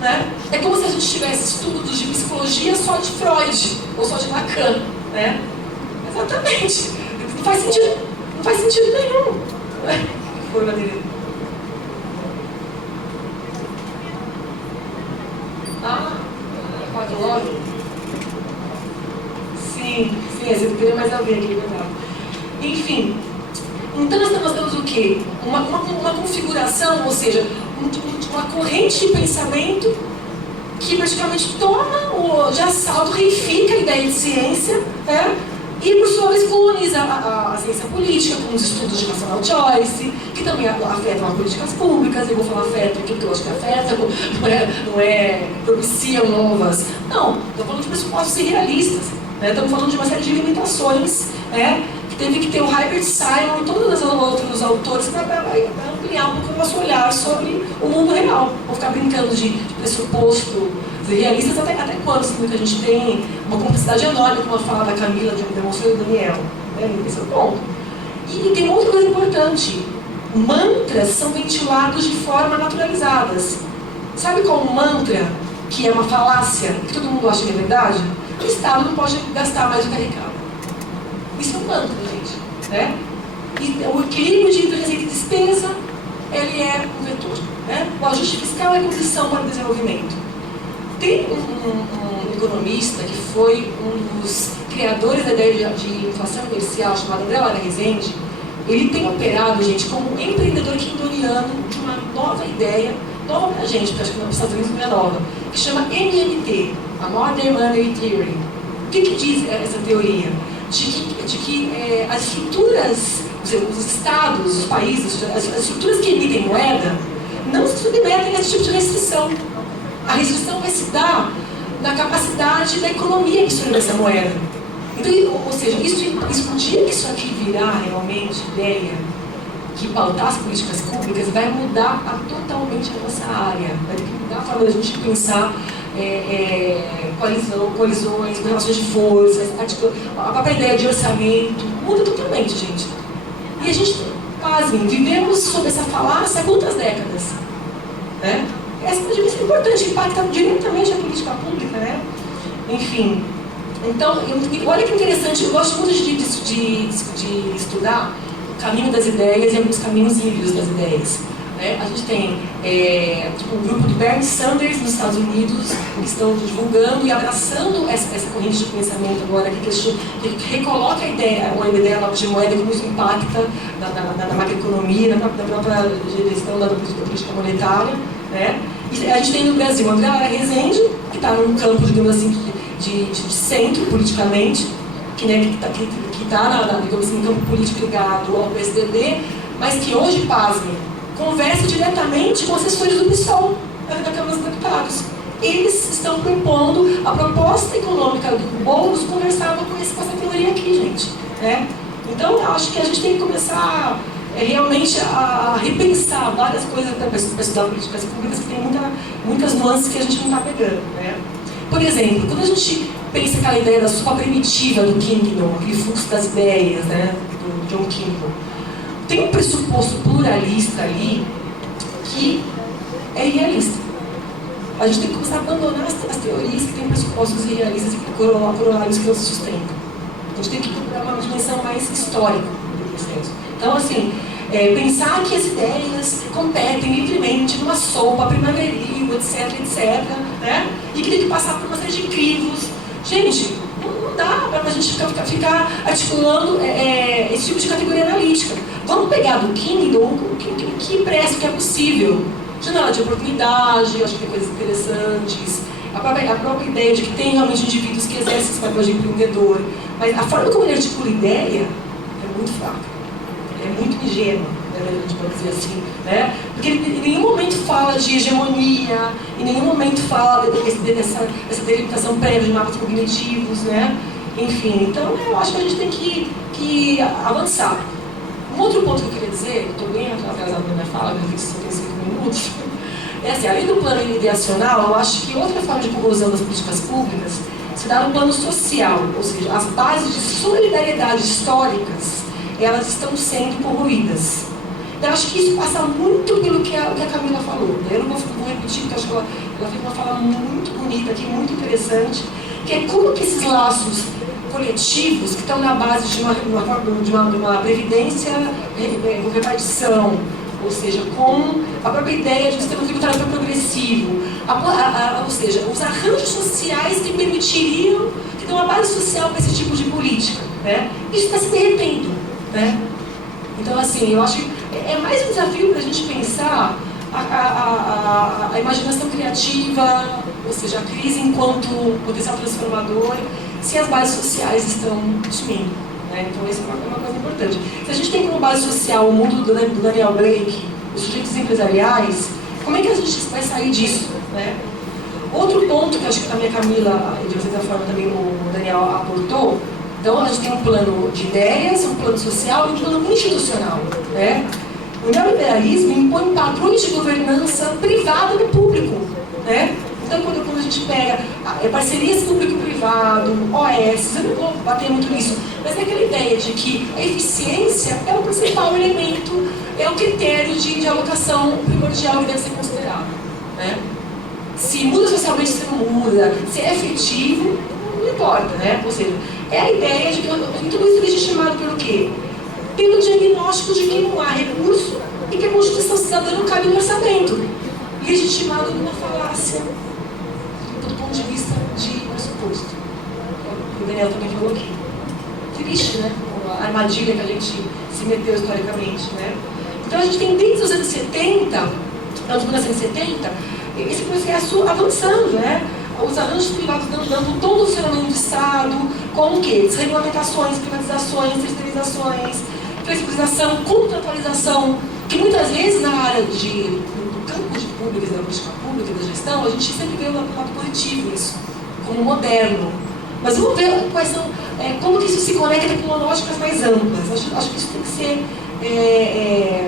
Né? É como se a gente tivesse estudos de psicologia só de Freud ou só de Lacan, né? Exatamente. Não faz sentido nenhum. Né? Foi, Madeira. Pode logo? Sim, você teria mais a ver aqui, legal. Enfim, então nós temos o quê? Uma configuração, ou seja, uma corrente de pensamento que praticamente toma de assalto, reifica a ideia de ciência, né? E por sua vez coloniza a ciência política com os estudos de rational choice, que também afetam as políticas públicas. Eu vou falar afeta aqui porque eu acho que afeta, não é propiciam novas. Não, estou falando de pressupostos irrealistas, né? Estamos falando de uma série de limitações, né? Teve que ter o Herbert Simon e todos os outros autores para ampliar um pouco o nosso olhar sobre o mundo real. Vou ficar brincando de pressuposto realistas até quando, assim, que a gente tem uma complexidade enorme, como a fala da Camila, de demonstrou do Daniel. Né? Esse é o ponto. E tem outra coisa importante. Mantras são ventilados de forma naturalizadas. Sabe qual um mantra que é uma falácia, que todo mundo acha que é verdade? O Estado não pode gastar mais do que arrecada. Isso é um mantra, gente. Né? E o equilíbrio de receita e despesa, ele é um vetor. Né? O ajuste fiscal é condição para o desenvolvimento. Tem um economista que foi um dos criadores da ideia de inflação comercial, chamado André Lara Rezende. Ele tem operado, gente, como um empreendedor quindoniano de uma nova ideia, nova pra gente, porque acho que nos Estados Unidos não é nova, que chama MMT, a Modern Monetary Theory. O que diz essa teoria? De que as estruturas, os estados, os países, as estruturas que emitem moeda, não se submetem a esse tipo de restrição. A restrição vai se dar na capacidade da economia que sobre essa moeda. Então, ou seja, o dia que isso aqui virar realmente ideia que pautar as políticas públicas, vai mudar totalmente a nossa área. Vai mudar a forma da gente pensar colisões, relações de forças, a própria ideia de orçamento. Muda totalmente, gente. E a gente para pasmem, vivemos sob essa falácia há quantas décadas? Né? Essa é uma dimensão importante, impacta diretamente a política pública, né? Enfim, então, olha que interessante, eu gosto muito de estudar o caminho das ideias e alguns caminhos híbridos das ideias. Né? A gente tem o grupo do Bernie Sanders nos Estados Unidos, que estão divulgando e abraçando essa corrente de pensamento agora, que recoloca a ideia de moeda, como isso impacta na macroeconomia, na própria gestão da política monetária. Né? E a gente tem no Brasil o André Rezende, que está num campo, digamos assim, de centro politicamente, que está digamos assim, no campo político ligado ao PSDB, mas que hoje, pasmem, conversa diretamente com assessores do PSOL, da Câmara dos Deputados. Eles estão propondo a proposta econômica do Boulos, conversava com essa teoria aqui, gente. Né? Então, eu acho que a gente tem que começar realmente a repensar várias coisas para estudar políticas públicas, que tem muitas nuances que a gente não está pegando. Né? Por exemplo, quando a gente pensa aquela ideia da sopa primitiva do Kingdom, aquele fluxo das ideias, né, do John Kingdom, tem um pressuposto pluralista ali que é irrealista. A gente tem que começar a abandonar as teorias que têm pressupostos irrealistas e corolários que não se sustentam. A gente tem que procurar uma dimensão mais histórica do processo. Então, assim, pensar que as ideias competem livremente numa sopa primaveril, etc, né? E que tem que passar por uma série de crivos. Gente, não dá para a gente ficar articulando esse tipo de categoria analítica. Vamos pegar do Kingdom o que presta, o que é possível. Janela de oportunidade, acho que tem coisas interessantes. A própria ideia de que tem realmente indivíduos que exercem esse papel de empreendedor. Mas a forma como ele articula ideia é muito fraca. É muito ingênuo, né, a gente pode dizer assim, né? Porque ele em nenhum momento fala de hegemonia, em nenhum momento fala dessa delimitação prévia de mapas cognitivos, né? Enfim, então eu acho que a gente tem que avançar. Um outro ponto que eu queria dizer, estou bem atrasado na minha fala, eu vi que só tem 5 minutos, é assim, além do plano ideacional, eu acho que outra forma de corrosão das políticas públicas se dá no plano social, ou seja, as bases de solidariedade históricas, elas estão sendo corroídas. Então, acho que isso passa muito pelo que a Camila falou. Né? Eu não vou repetir, porque acho que ela fez uma fala muito bonita aqui, muito interessante, que é como que esses laços coletivos que estão na base de uma previdência com repartição, ou seja, com a própria ideia de um sistema tributário progressivo, ou seja, os arranjos sociais que permitiriam, que dão uma base social para esse tipo de política. Né? Isso está se derretendo. Né? Então, assim, eu acho que é mais um desafio para a gente pensar a imaginação criativa, ou seja, a crise enquanto potencial transformador, se as bases sociais estão sumindo. Né? Então, isso é uma coisa importante. Se a gente tem como base social o mundo do Daniel Blake, os sujeitos empresariais, como é que a gente vai sair disso? Né? Outro ponto que eu acho que também a Camila, de certa forma também o Daniel aportou, então a gente tem um plano de ideias, um plano social e um plano institucional. Né? O neoliberalismo impõe padrões de governança privada no público. Né? Então, quando a gente pega parcerias público-privado, OS, eu não vou bater muito nisso, mas é aquela ideia de que a eficiência é o principal elemento, é o critério de alocação primordial que deve ser considerado. Né? Se muda socialmente, se não muda, se é efetivo, não importa, né? Ou seja, é a ideia de que tudo isso é legitimado pelo quê? Pelo diagnóstico de que não há recurso e que a Constituição cidadã não cabe no orçamento. Legitimado numa falácia, do ponto de vista de pressuposto. O Daniel também falou aqui. Triste, né? A armadilha que a gente se meteu historicamente, né? Então a gente tem desde os anos 70, anos 1970, esse processo avançando, né? Os arranjos privados dando um tom do funcionamento do Estado, com o quê? Desregulamentações, privatizações, terceirizações, flexibilização, contratualização, que muitas vezes na área do campo de públicas, da política pública, da gestão, a gente sempre vê o lado positivo isso, como moderno. Mas vamos ver quais são, como que isso se conecta com lógicas mais amplas. Acho que isso tem que ser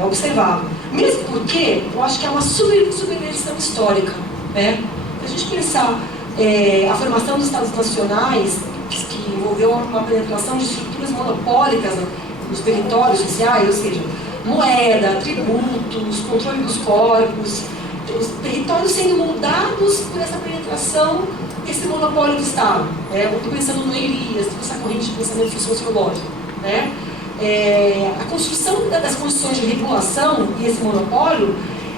observado. Mesmo porque eu acho que é uma subversão histórica. Né? Se a gente pensar a formação dos Estados nacionais, que envolveu uma penetração de estruturas monopólicas nos territórios sociais, ou seja, moeda, tributos, controle dos corpos, os territórios sendo moldados por essa penetração desse monopólio do Estado. Eu estou pensando no Elias, toda essa corrente de pensamento sociológico. A construção das condições de regulação e esse monopólio,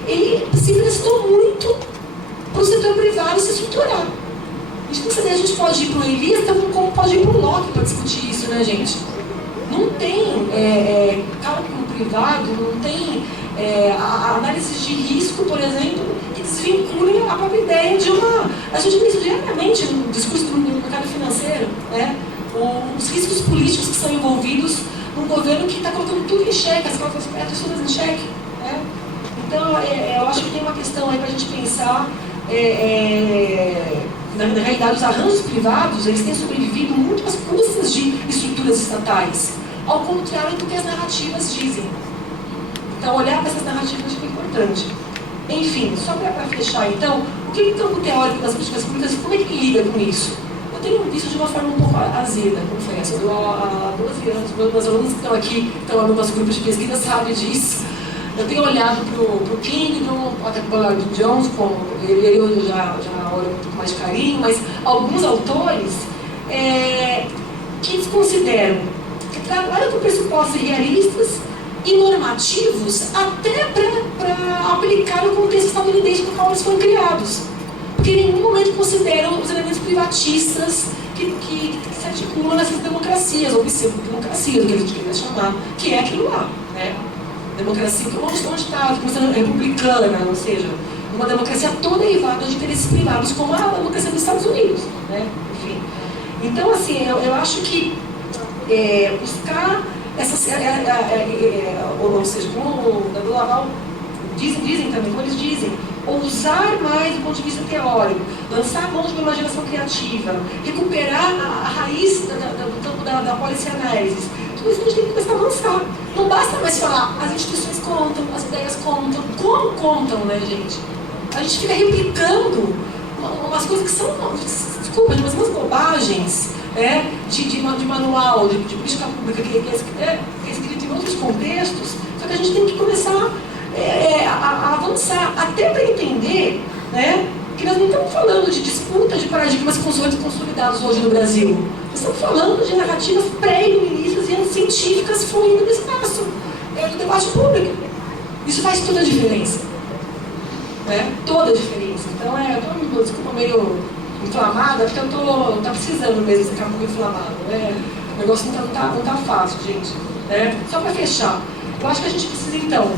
ele se prestou muito para o setor privado se estruturar. A gente pode ir para o Elias, como pode ir para o Locke para discutir isso, né, gente? Não tem cálculo privado, não tem análises de risco, por exemplo, que desvinculem a própria ideia de uma... A gente vê isso diariamente no discurso do mercado financeiro, os riscos políticos que são envolvidos num governo que está colocando tudo em xeque, as cotas todas em xeque. Então, eu acho que tem uma questão aí para a gente pensar. Na realidade, os arranjos privados, eles têm sobrevivido muito às custas de estruturas estatais, ao contrário do que as narrativas dizem. Então, olhar para essas narrativas é importante. Enfim, só para fechar, então, o que o campo teórico das políticas públicas, como é que lida com isso? Eu tenho visto de uma forma um pouco azeda, confesso. Há 12 anos, meus alunos que estão aqui, que estão lá no nosso grupo de pesquisa, sabem disso. Eu tenho olhado para o Kingdom, até para o Jones, ele eu já olho com um pouco mais de carinho, mas alguns autores que desconsideram, que trabalham com pressupostos realistas e normativos até para aplicar no contexto estadunidense no qual eles foram criados. Porque em nenhum momento consideram os elementos privatistas que se articulam nessas democracias, ou pseudo-democracias, que a gente queria chamar, que é aquilo lá, democracia, onde está começando republicana, ou seja, uma democracia toda derivada de interesses privados, como a democracia dos Estados Unidos, Enfim. Então, assim, eu acho que buscar essas, ou seja, como o Laval dizem também, como eles dizem, ousar mais do ponto de vista teórico, lançar a mão de uma imaginação criativa, recuperar a raiz do campo da policianálise. Tudo isso a gente tem que começar a avançar. Não basta mais falar, as instituições contam, as ideias contam. Como contam, né, gente? A gente fica replicando umas coisas que são, desculpa, umas bobagens, de manual, de política pública, que é escrito em outros contextos, só que a gente tem que começar a avançar, até para entender, que nós não estamos falando de disputa de paradigmas consolidados hoje no Brasil. Nós estamos falando de narrativas pré-iluministas e científicas fluindo no espaço, do debate público. Isso faz toda a diferença. Toda a diferença. Então, eu estou, desculpa, meio inflamada, porque eu estou precisando mesmo ficar um pouco inflamada. O negócio não tá fácil, gente. Só para fechar, eu acho que a gente precisa, então,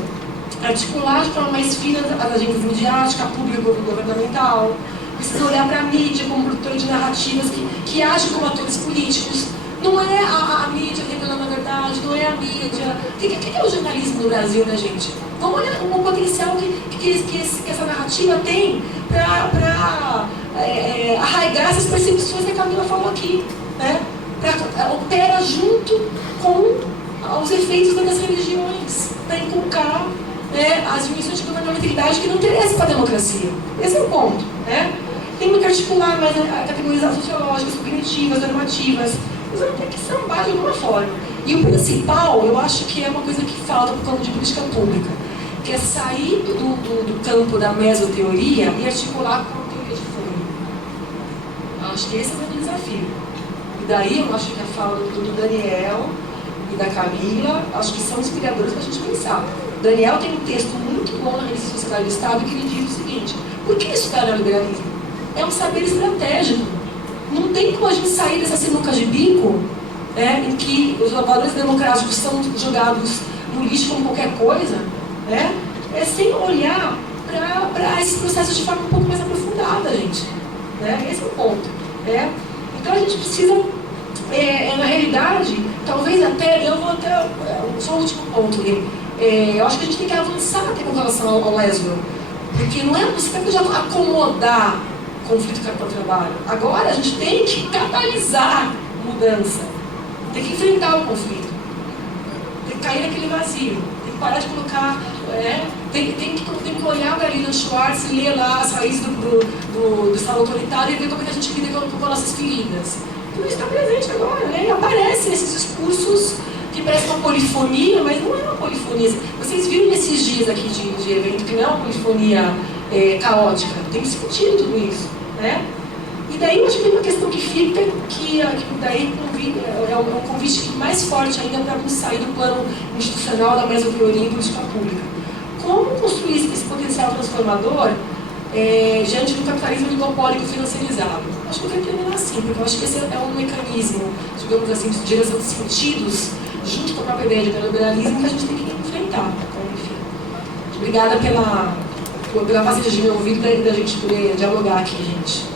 articular de forma mais fina as agendas midiáticas, pública e governamental. Precisa olhar para a mídia como produtora de narrativas que agem como atores políticos. Não é a mídia revelando a verdade, não é a mídia. O que é o jornalismo no Brasil, né, gente? Vamos olhar o potencial que essa narrativa tem para arraigar essas percepções que a Camila falou aqui. Opera junto com os efeitos das religiões, para inculcar as dimensões de governamentalidade que não interessam para a democracia. Esse é o ponto. Tem que articular mais categorias sociológicas, cognitivas, normativas. Mas vamos ter que sambar de alguma forma. E o principal, eu acho que é uma coisa que falta para o campo de política pública, que é sair do campo da mesoteoria e articular com a teoria de fundo. Eu acho que esse é o grande desafio. E daí eu acho que a fala do Daniel e da Camila, acho que são inspiradores para a gente pensar. O Daniel tem um texto muito bom na Revista Sociedade do Estado que ele diz o seguinte: por que estudar neoliberalismo? É um saber estratégico. Não tem como a gente sair dessa sinuca de bico, em que os valores democráticos são jogados no lixo como qualquer coisa, sem olhar para esses processos de forma um pouco mais aprofundada, gente. Esse é o ponto. Então a gente precisa, na realidade, talvez até, eu vou até, só o último ponto aqui, eu acho que a gente tem que avançar até com relação ao Laswell, porque não é você tem que acomodar o conflito capital-trabalho. Agora a gente tem que catalisar mudança, tem que enfrentar o conflito, tem que cair naquele vazio, tem que parar de colocar, tem que olhar para a Lilian Schwartz e ler lá as raízes do Estado autoritário e ver como é que a gente lida com nossas feridas. Tudo isso está presente agora, e aparece nesses discursos que parece uma polifonia, mas não é uma polifonia. Vocês viram nesses dias aqui de evento que não é uma polifonia caótica, tem sentido tudo isso, né? E daí eu acho que tem uma questão que fica, que daí é um convite mais forte ainda para não sair do plano institucional da mesoteoria e política pública. Como construir esse potencial transformador diante do capitalismo oligopólico financiarizado? Acho que eu quero terminar assim, porque eu acho que esse é um mecanismo, digamos assim, de direção de sentidos, junto com a própria ideia de neoliberalismo, que a gente tem que enfrentar. Então, enfim, obrigada pela facilidade de me ouvir e da gente poder dialogar aqui, gente.